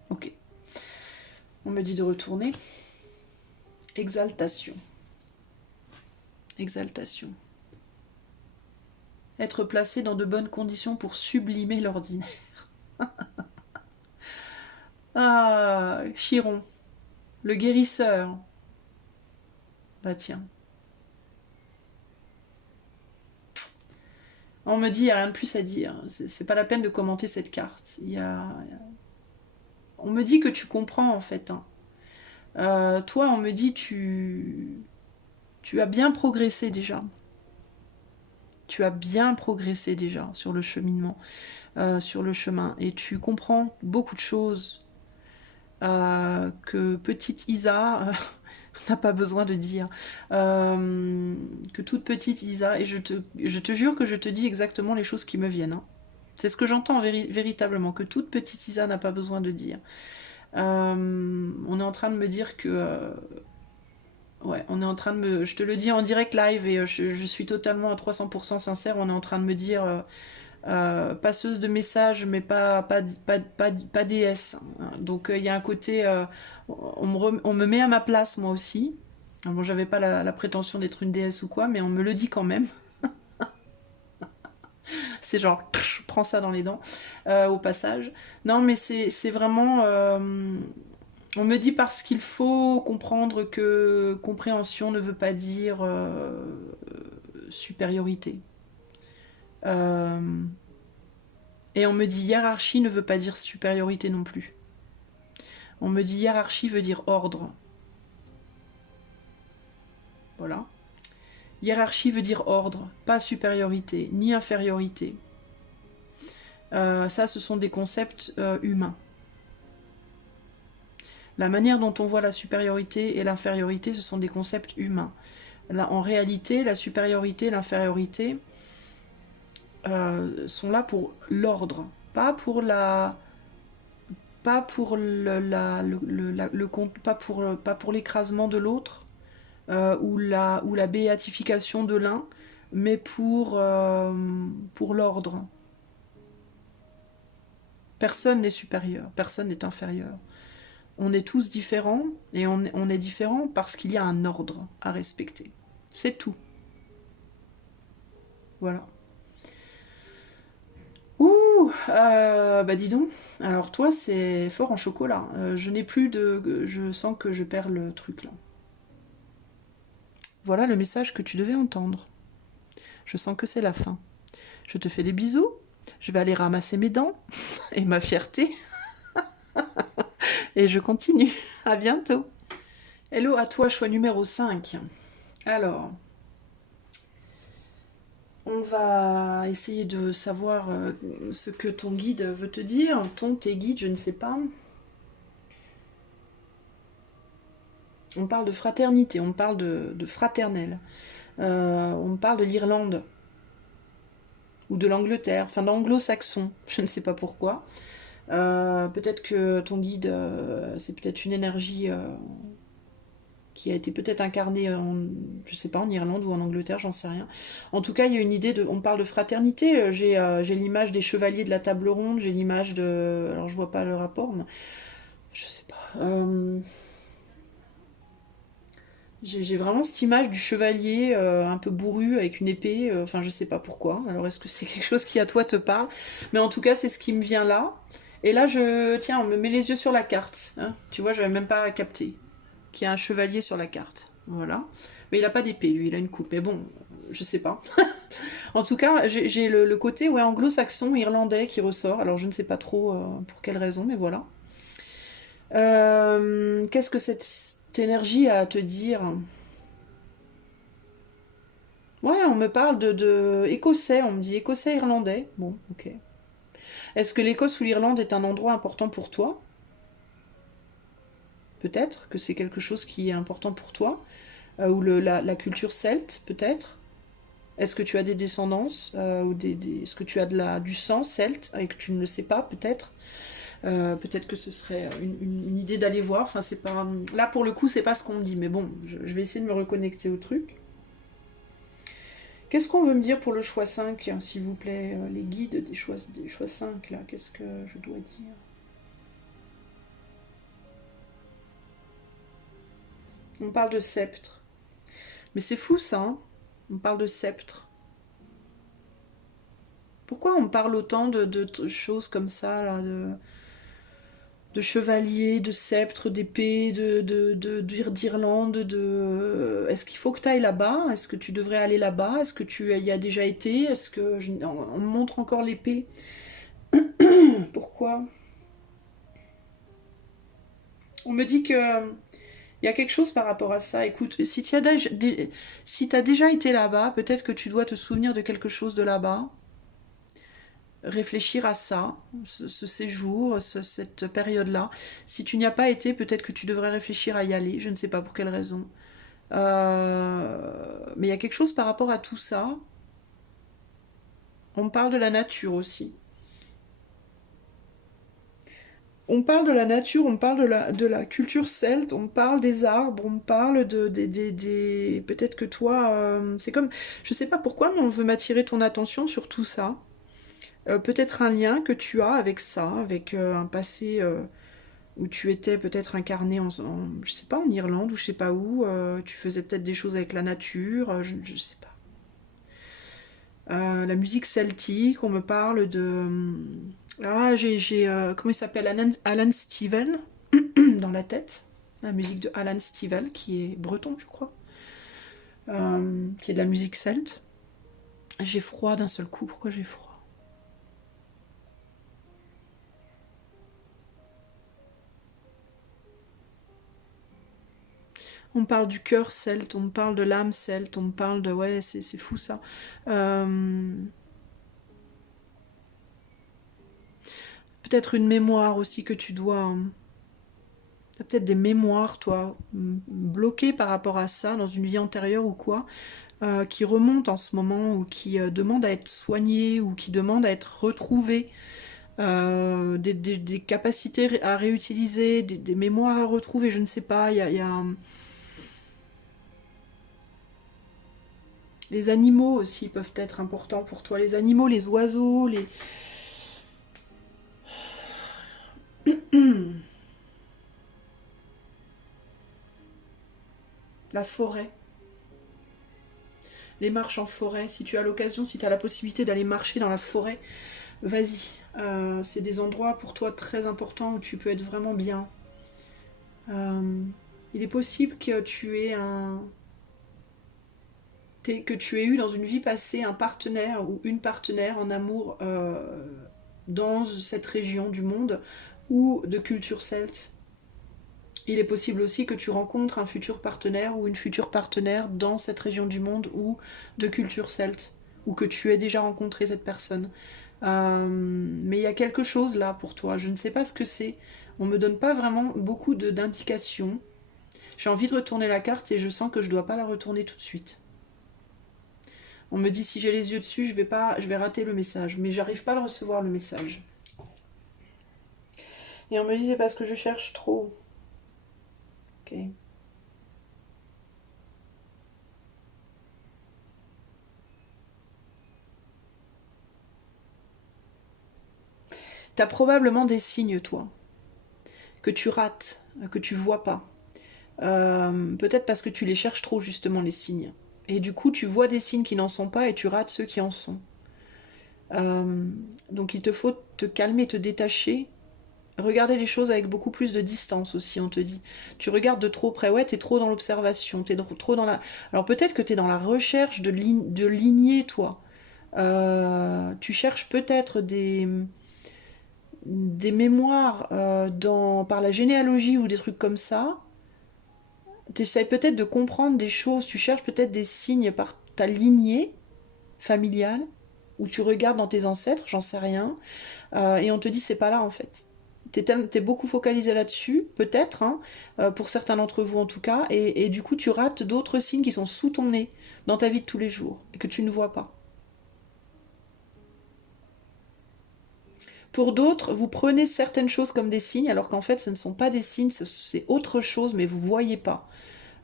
Ok. On me dit de retourner. Exaltation. Exaltation. Être placé dans de bonnes conditions pour sublimer l'ordinaire. Ah, Chiron, le guérisseur. Bah tiens. On me dit, il n'y a rien de plus à dire. C'est pas la peine de commenter cette carte. On me dit que tu comprends en fait. Hein. Toi, on me dit tu as bien progressé déjà. Tu as bien progressé déjà sur le cheminement, sur le chemin. Et tu comprends beaucoup de choses que petite Isa n'a pas besoin de dire. Que toute petite Isa, et je te jure que je te dis exactement les choses qui me viennent. Hein. C'est ce que j'entends véritablement, que toute petite Isa n'a pas besoin de dire. On est en train de me dire que... ouais, on est en train de me... Je te le dis en direct live et je suis totalement à 300% sincère. On est en train de me dire... passeuse de messages mais pas déesse. Donc il y a un côté on me met à ma place moi aussi. Bon, j'avais pas la prétention d'être une déesse ou quoi, mais on me le dit quand même. C'est genre prends ça dans les dents au passage. Non mais c'est vraiment on me dit parce qu'il faut comprendre que compréhension ne veut pas dire supériorité. Et on me dit hiérarchie ne veut pas dire supériorité non plus. On me dit hiérarchie veut dire ordre. Voilà. Hiérarchie veut dire ordre, pas supériorité, ni infériorité. Ça, ce sont des concepts humains. La manière dont on voit la supériorité et l'infériorité, ce sont des concepts humains. Là, en réalité, la supériorité et l'infériorité sont là pour l'ordre, pas pour pas pour l'écrasement de l'autre ou la béatification de l'un, mais pour l'ordre. Personne n'est supérieur, personne n'est inférieur. On est tous différents et on est différents parce qu'il y a un ordre à respecter. C'est tout. Voilà. Ouh, Ouh, bah dis donc. Alors toi, c'est fort en chocolat. Je n'ai plus de... Je sens que je perds le truc là. Voilà le message que tu devais entendre. Je sens que c'est la fin. Je te fais des bisous. Je vais aller ramasser mes dents et ma fierté. Et je continue. À bientôt. Hello à toi, choix numéro 5. Alors, on va essayer de savoir ce que ton guide veut te dire. Tes guides, je ne sais pas. On parle de fraternité, on parle de fraternel. On parle de l'Irlande. Ou de l'Angleterre, enfin d'anglo-saxon. Je ne sais pas pourquoi. Peut-être que ton guide, c'est peut-être une énergie qui a été peut-être incarnée je sais pas, en Irlande ou en Angleterre, j'en sais rien. En tout cas, il y a une idée de, on parle de fraternité. J'ai l'image des chevaliers de la table ronde, j'ai l'image de, alors je vois pas le rapport, mais je sais pas. J'ai vraiment cette image du chevalier un peu bourru avec une épée, enfin je sais pas pourquoi. Alors est-ce que c'est quelque chose qui à toi te parle? Mais en tout cas, c'est ce qui me vient là. Et là, tiens, on me met les yeux sur la carte. Hein. Tu vois, j'avais même pas capté qu'il y a un chevalier sur la carte. Voilà. Mais il a pas d'épée, lui, il a une coupe. Mais bon, je sais pas. En tout cas, j'ai le côté ouais, anglo-saxon, irlandais qui ressort. Alors je ne sais pas trop pour quelle raison, mais voilà. Qu'est-ce que cette énergie a à te dire? Ouais, on me parle de écossais, on me dit écossais-irlandais. Bon, ok. Est-ce que l'Écosse ou l'Irlande est un endroit important pour toi? Peut-être que c'est quelque chose qui est important pour toi. Ou la culture celte, peut-être. Est-ce que tu as des descendances ou est-ce que tu as du sang celte et que tu ne le sais pas, peut-être? Peut-être que ce serait une idée d'aller voir. Enfin, c'est pas... Là, pour le coup, c'est pas ce qu'on me dit. Mais bon, je vais essayer de me reconnecter au truc. Qu'est-ce qu'on veut me dire pour le choix 5, s'il vous plaît? Les guides des choix 5, là. Qu'est-ce que je dois dire? On parle de sceptre. Mais c'est fou, ça, hein? On parle de sceptre. Pourquoi on parle autant de choses comme ça, là, de chevalier, de sceptre, d'épée, d'Irlande, Est-ce qu'il faut que tu ailles là-bas? Est-ce que tu devrais aller là-bas? Est-ce que tu y as déjà été? Est-ce que... On me montre encore l'épée. Pourquoi? On me dit que... Il y a quelque chose par rapport à ça. Écoute, si tu as déjà été là-bas, peut-être que tu dois te souvenir de quelque chose de là-bas. Réfléchir à ça, ce séjour, cette période-là. Si tu n'y as pas été, peut-être que tu devrais réfléchir à y aller. Je ne sais pas pour quelle raison. Mais il y a quelque chose par rapport à tout ça. On parle de la nature aussi. On parle de la nature, on parle de la culture celte, on parle des arbres, on parle peut-être que toi, c'est comme, je sais pas pourquoi, mais on veut m'attirer ton attention sur tout ça. Peut-être un lien que tu as avec ça, avec un passé où tu étais peut-être incarné je sais pas, en Irlande ou je sais pas où, tu faisais peut-être des choses avec la nature, je sais pas. La musique celtique, on me parle de... Ah, comment il s'appelle? Alan Stivell dans la tête. La musique de Alan Stivell, qui est breton, je crois. Qui est de la musique celte. J'ai froid d'un seul coup. Pourquoi j'ai froid? On parle du cœur celte, on parle de l'âme celte, on parle de... Ouais, c'est fou ça. Peut-être une mémoire aussi que tu dois... T'as peut-être des mémoires, toi, bloquées par rapport à ça, dans une vie antérieure ou quoi, qui remontent en ce moment, ou qui demandent à être soignées, ou qui demandent à être retrouvées. Des capacités à réutiliser, des mémoires à retrouver, je ne sais pas, il y a les animaux aussi peuvent être importants pour toi, les animaux, les oiseaux, la forêt, les marches en forêt, si tu as l'occasion, si tu as la possibilité d'aller marcher dans la forêt, Vas-y. C'est des endroits pour toi très importants où tu peux être vraiment bien. Euh, il est possible que que tu aies eu dans une vie passée un partenaire ou une partenaire en amour dans cette région du monde ou de culture celte. Il est possible aussi que tu rencontres un futur partenaire ou une future partenaire dans cette région du monde ou de culture celte, ou que tu aies déjà rencontré cette personne. Mais il y a quelque chose là pour toi, je ne sais pas ce que c'est. On me donne pas vraiment beaucoup d'indications. J'ai envie de retourner la carte et je sens que je dois pas la retourner tout de suite. On me dit si j'ai les yeux dessus, je vais rater le message, mais j'arrive pas à le recevoir le message. Et on me dit c'est parce que je cherche trop. Ok. T'as probablement des signes, toi, que tu rates, que tu vois pas. Peut-être parce que tu les cherches trop, justement, les signes. Et du coup, tu vois des signes qui n'en sont pas et tu rates ceux qui en sont. Euh, donc il te faut te calmer, te détacher. Regarder les choses avec beaucoup plus de distance aussi, on te dit. Tu regardes de trop près, ouais, t'es trop dans l'observation, t'es trop dans la... Alors peut-être que t'es dans la recherche de lignée, toi. Tu cherches peut-être des mémoires par la généalogie ou des trucs comme ça. Tu essaies peut-être de comprendre des choses, tu cherches peut-être des signes par ta lignée familiale, ou tu regardes dans tes ancêtres, j'en sais rien, et on te dit c'est pas là en fait. T'es beaucoup focalisé là-dessus, peut-être, hein, pour certains d'entre vous en tout cas, et du coup tu rates d'autres signes qui sont sous ton nez, dans ta vie de tous les jours, et que tu ne vois pas. Pour d'autres, vous prenez certaines choses comme des signes, alors qu'en fait ce ne sont pas des signes, c'est autre chose, mais vous ne voyez pas.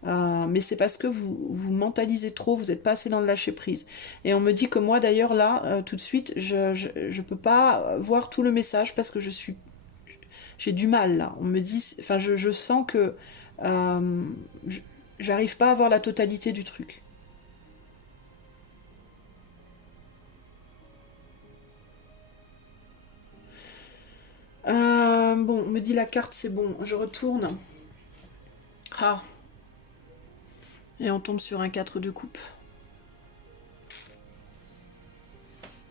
Mais c'est parce que vous mentalisez trop, vous n'êtes pas assez dans le lâcher prise. Et on me dit que moi d'ailleurs là, tout de suite, je peux pas voir tout le message parce que j'ai du mal là. On me dit, enfin je sens que euh, j'arrive pas à voir la totalité du truc. Bon, on me dit la carte c'est bon, je retourne. Ah, et on tombe sur un 4 de coupe.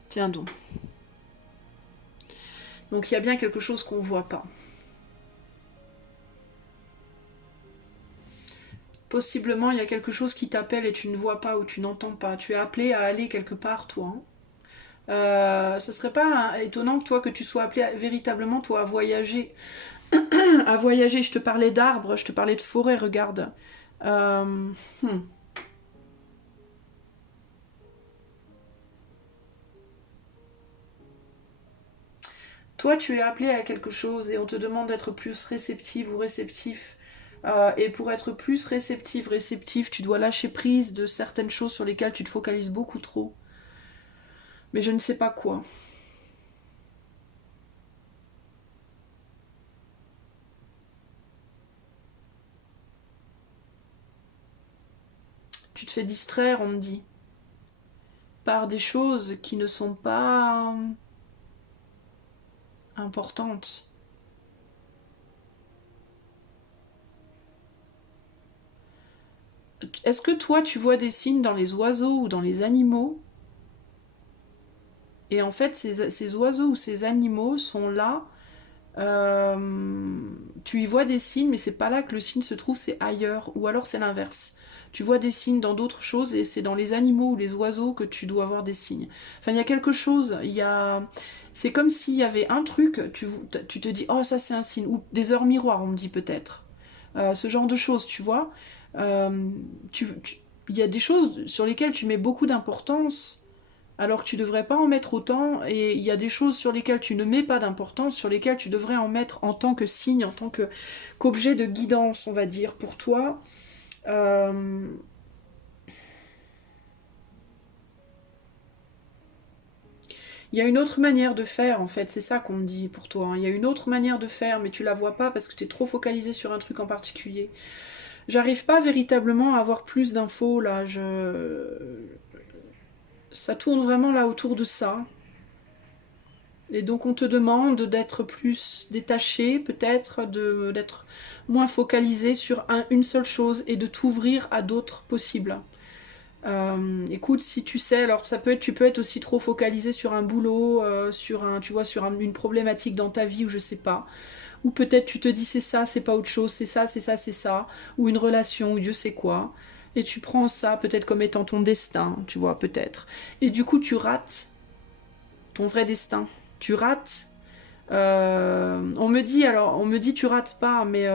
Tiens donc. Donc il y a bien quelque chose qu'on voit pas. Possiblement, il y a quelque chose qui t'appelle et tu ne vois pas ou tu n'entends pas. Tu es appelé à aller quelque part, toi. Hein. Ce serait pas étonnant que toi, que tu sois appelé véritablement, toi, à voyager. À voyager, je te parlais d'arbres, je te parlais de forêt, regarde. Euh, hmm. Toi, tu es appelé à quelque chose et on te demande d'être plus réceptive ou réceptif. Et pour être plus réceptive, réceptif, tu dois lâcher prise de certaines choses sur lesquelles tu te focalises beaucoup trop. Mais je ne sais pas quoi. Tu te fais distraire, on me dit, par des choses qui ne sont pas importantes. Est-ce que toi, tu vois des signes dans les oiseaux ou dans les animaux? Et en fait, ces oiseaux ou ces animaux sont là. Tu y vois des signes, mais c'est pas là que le signe se trouve, c'est ailleurs. Ou alors c'est l'inverse. Tu vois des signes dans d'autres choses et c'est dans les animaux ou les oiseaux que tu dois voir des signes. Enfin, il y a quelque chose. C'est comme s'il y avait un truc. Tu te dis, oh, ça c'est un signe. Ou des heures miroirs, on me dit peut-être. Ce genre de choses, tu vois. Euh, il y a des choses sur lesquelles tu mets beaucoup d'importance alors que tu devrais pas en mettre autant, et il y a des choses sur lesquelles tu ne mets pas d'importance, sur lesquelles tu devrais en mettre en tant que signe, en tant qu'objet de guidance, on va dire, pour toi. Euh, Il y a une autre manière de faire, en fait, c'est ça qu'on me dit pour toi. Hein. Il y a une autre manière de faire, mais tu la vois pas parce que tu es trop focalisé sur un truc en particulier. J'arrive pas véritablement à avoir plus d'infos là. Ça tourne vraiment là autour de ça. Et donc on te demande d'être plus détaché, peut-être, d'être moins focalisé sur une seule chose et de t'ouvrir à d'autres possibles. Écoute, si tu sais, alors ça peut être, tu peux être aussi trop focalisé sur un boulot, sur un, tu vois, sur une problématique dans ta vie ou je sais pas. Ou peut-être tu te dis c'est ça, c'est pas autre chose, c'est ça, c'est ça, c'est ça. Ou une relation, ou Dieu sait quoi. Et tu prends ça peut-être comme étant ton destin, tu vois, peut-être. Et du coup tu rates ton vrai destin. Tu rates. On me dit alors, on me dit tu rates pas, mais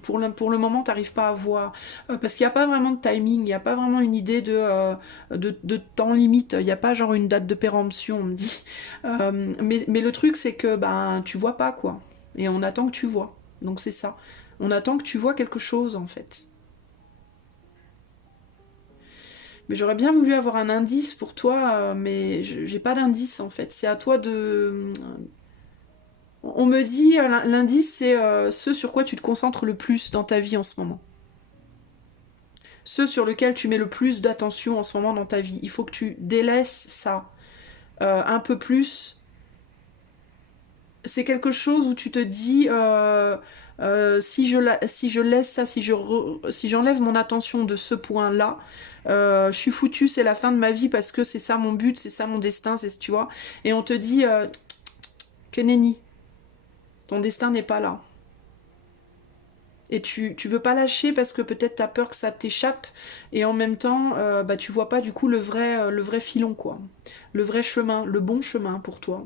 pour le moment t'arrives pas à voir parce qu'il n'y a pas vraiment de timing, il n'y a pas vraiment une idée de temps limite, il n'y a pas genre une date de péremption, on me dit. Mais le truc c'est que ben tu vois pas quoi, et on attend que tu vois. Donc c'est ça, on attend que tu vois quelque chose en fait. Mais j'aurais bien voulu avoir un indice pour toi, mais j'ai pas d'indice en fait. C'est à toi de. On me dit, l'indice, c'est ce sur quoi tu te concentres le plus dans ta vie en ce moment. Ce sur lequel tu mets le plus d'attention en ce moment dans ta vie. Il faut que tu délaisses ça un peu plus. C'est quelque chose où tu te dis, si je laisse ça, si j'enlève mon attention de ce point-là, je suis foutue, c'est la fin de ma vie parce que c'est ça mon but, c'est ça mon destin, tu vois. Et on te dit, que nenni, ton destin n'est pas là. Et tu veux pas lâcher parce que peut-être t'as peur que ça t'échappe et en même temps bah tu vois pas du coup le vrai filon quoi, le vrai chemin, le bon chemin pour toi.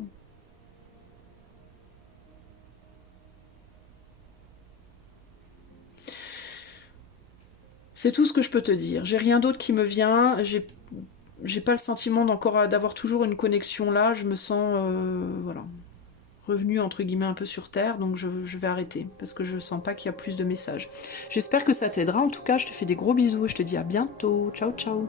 C'est tout ce que je peux te dire. J'ai rien d'autre qui me vient. J'ai pas le sentiment d'encore d'avoir toujours une connexion là. Je me sens voilà, revenue entre guillemets un peu sur terre, donc je vais arrêter parce que je sens pas qu'il y a plus de messages. J'espère que ça t'aidera. En tout cas, je te fais des gros bisous et je te dis à bientôt. Ciao ciao.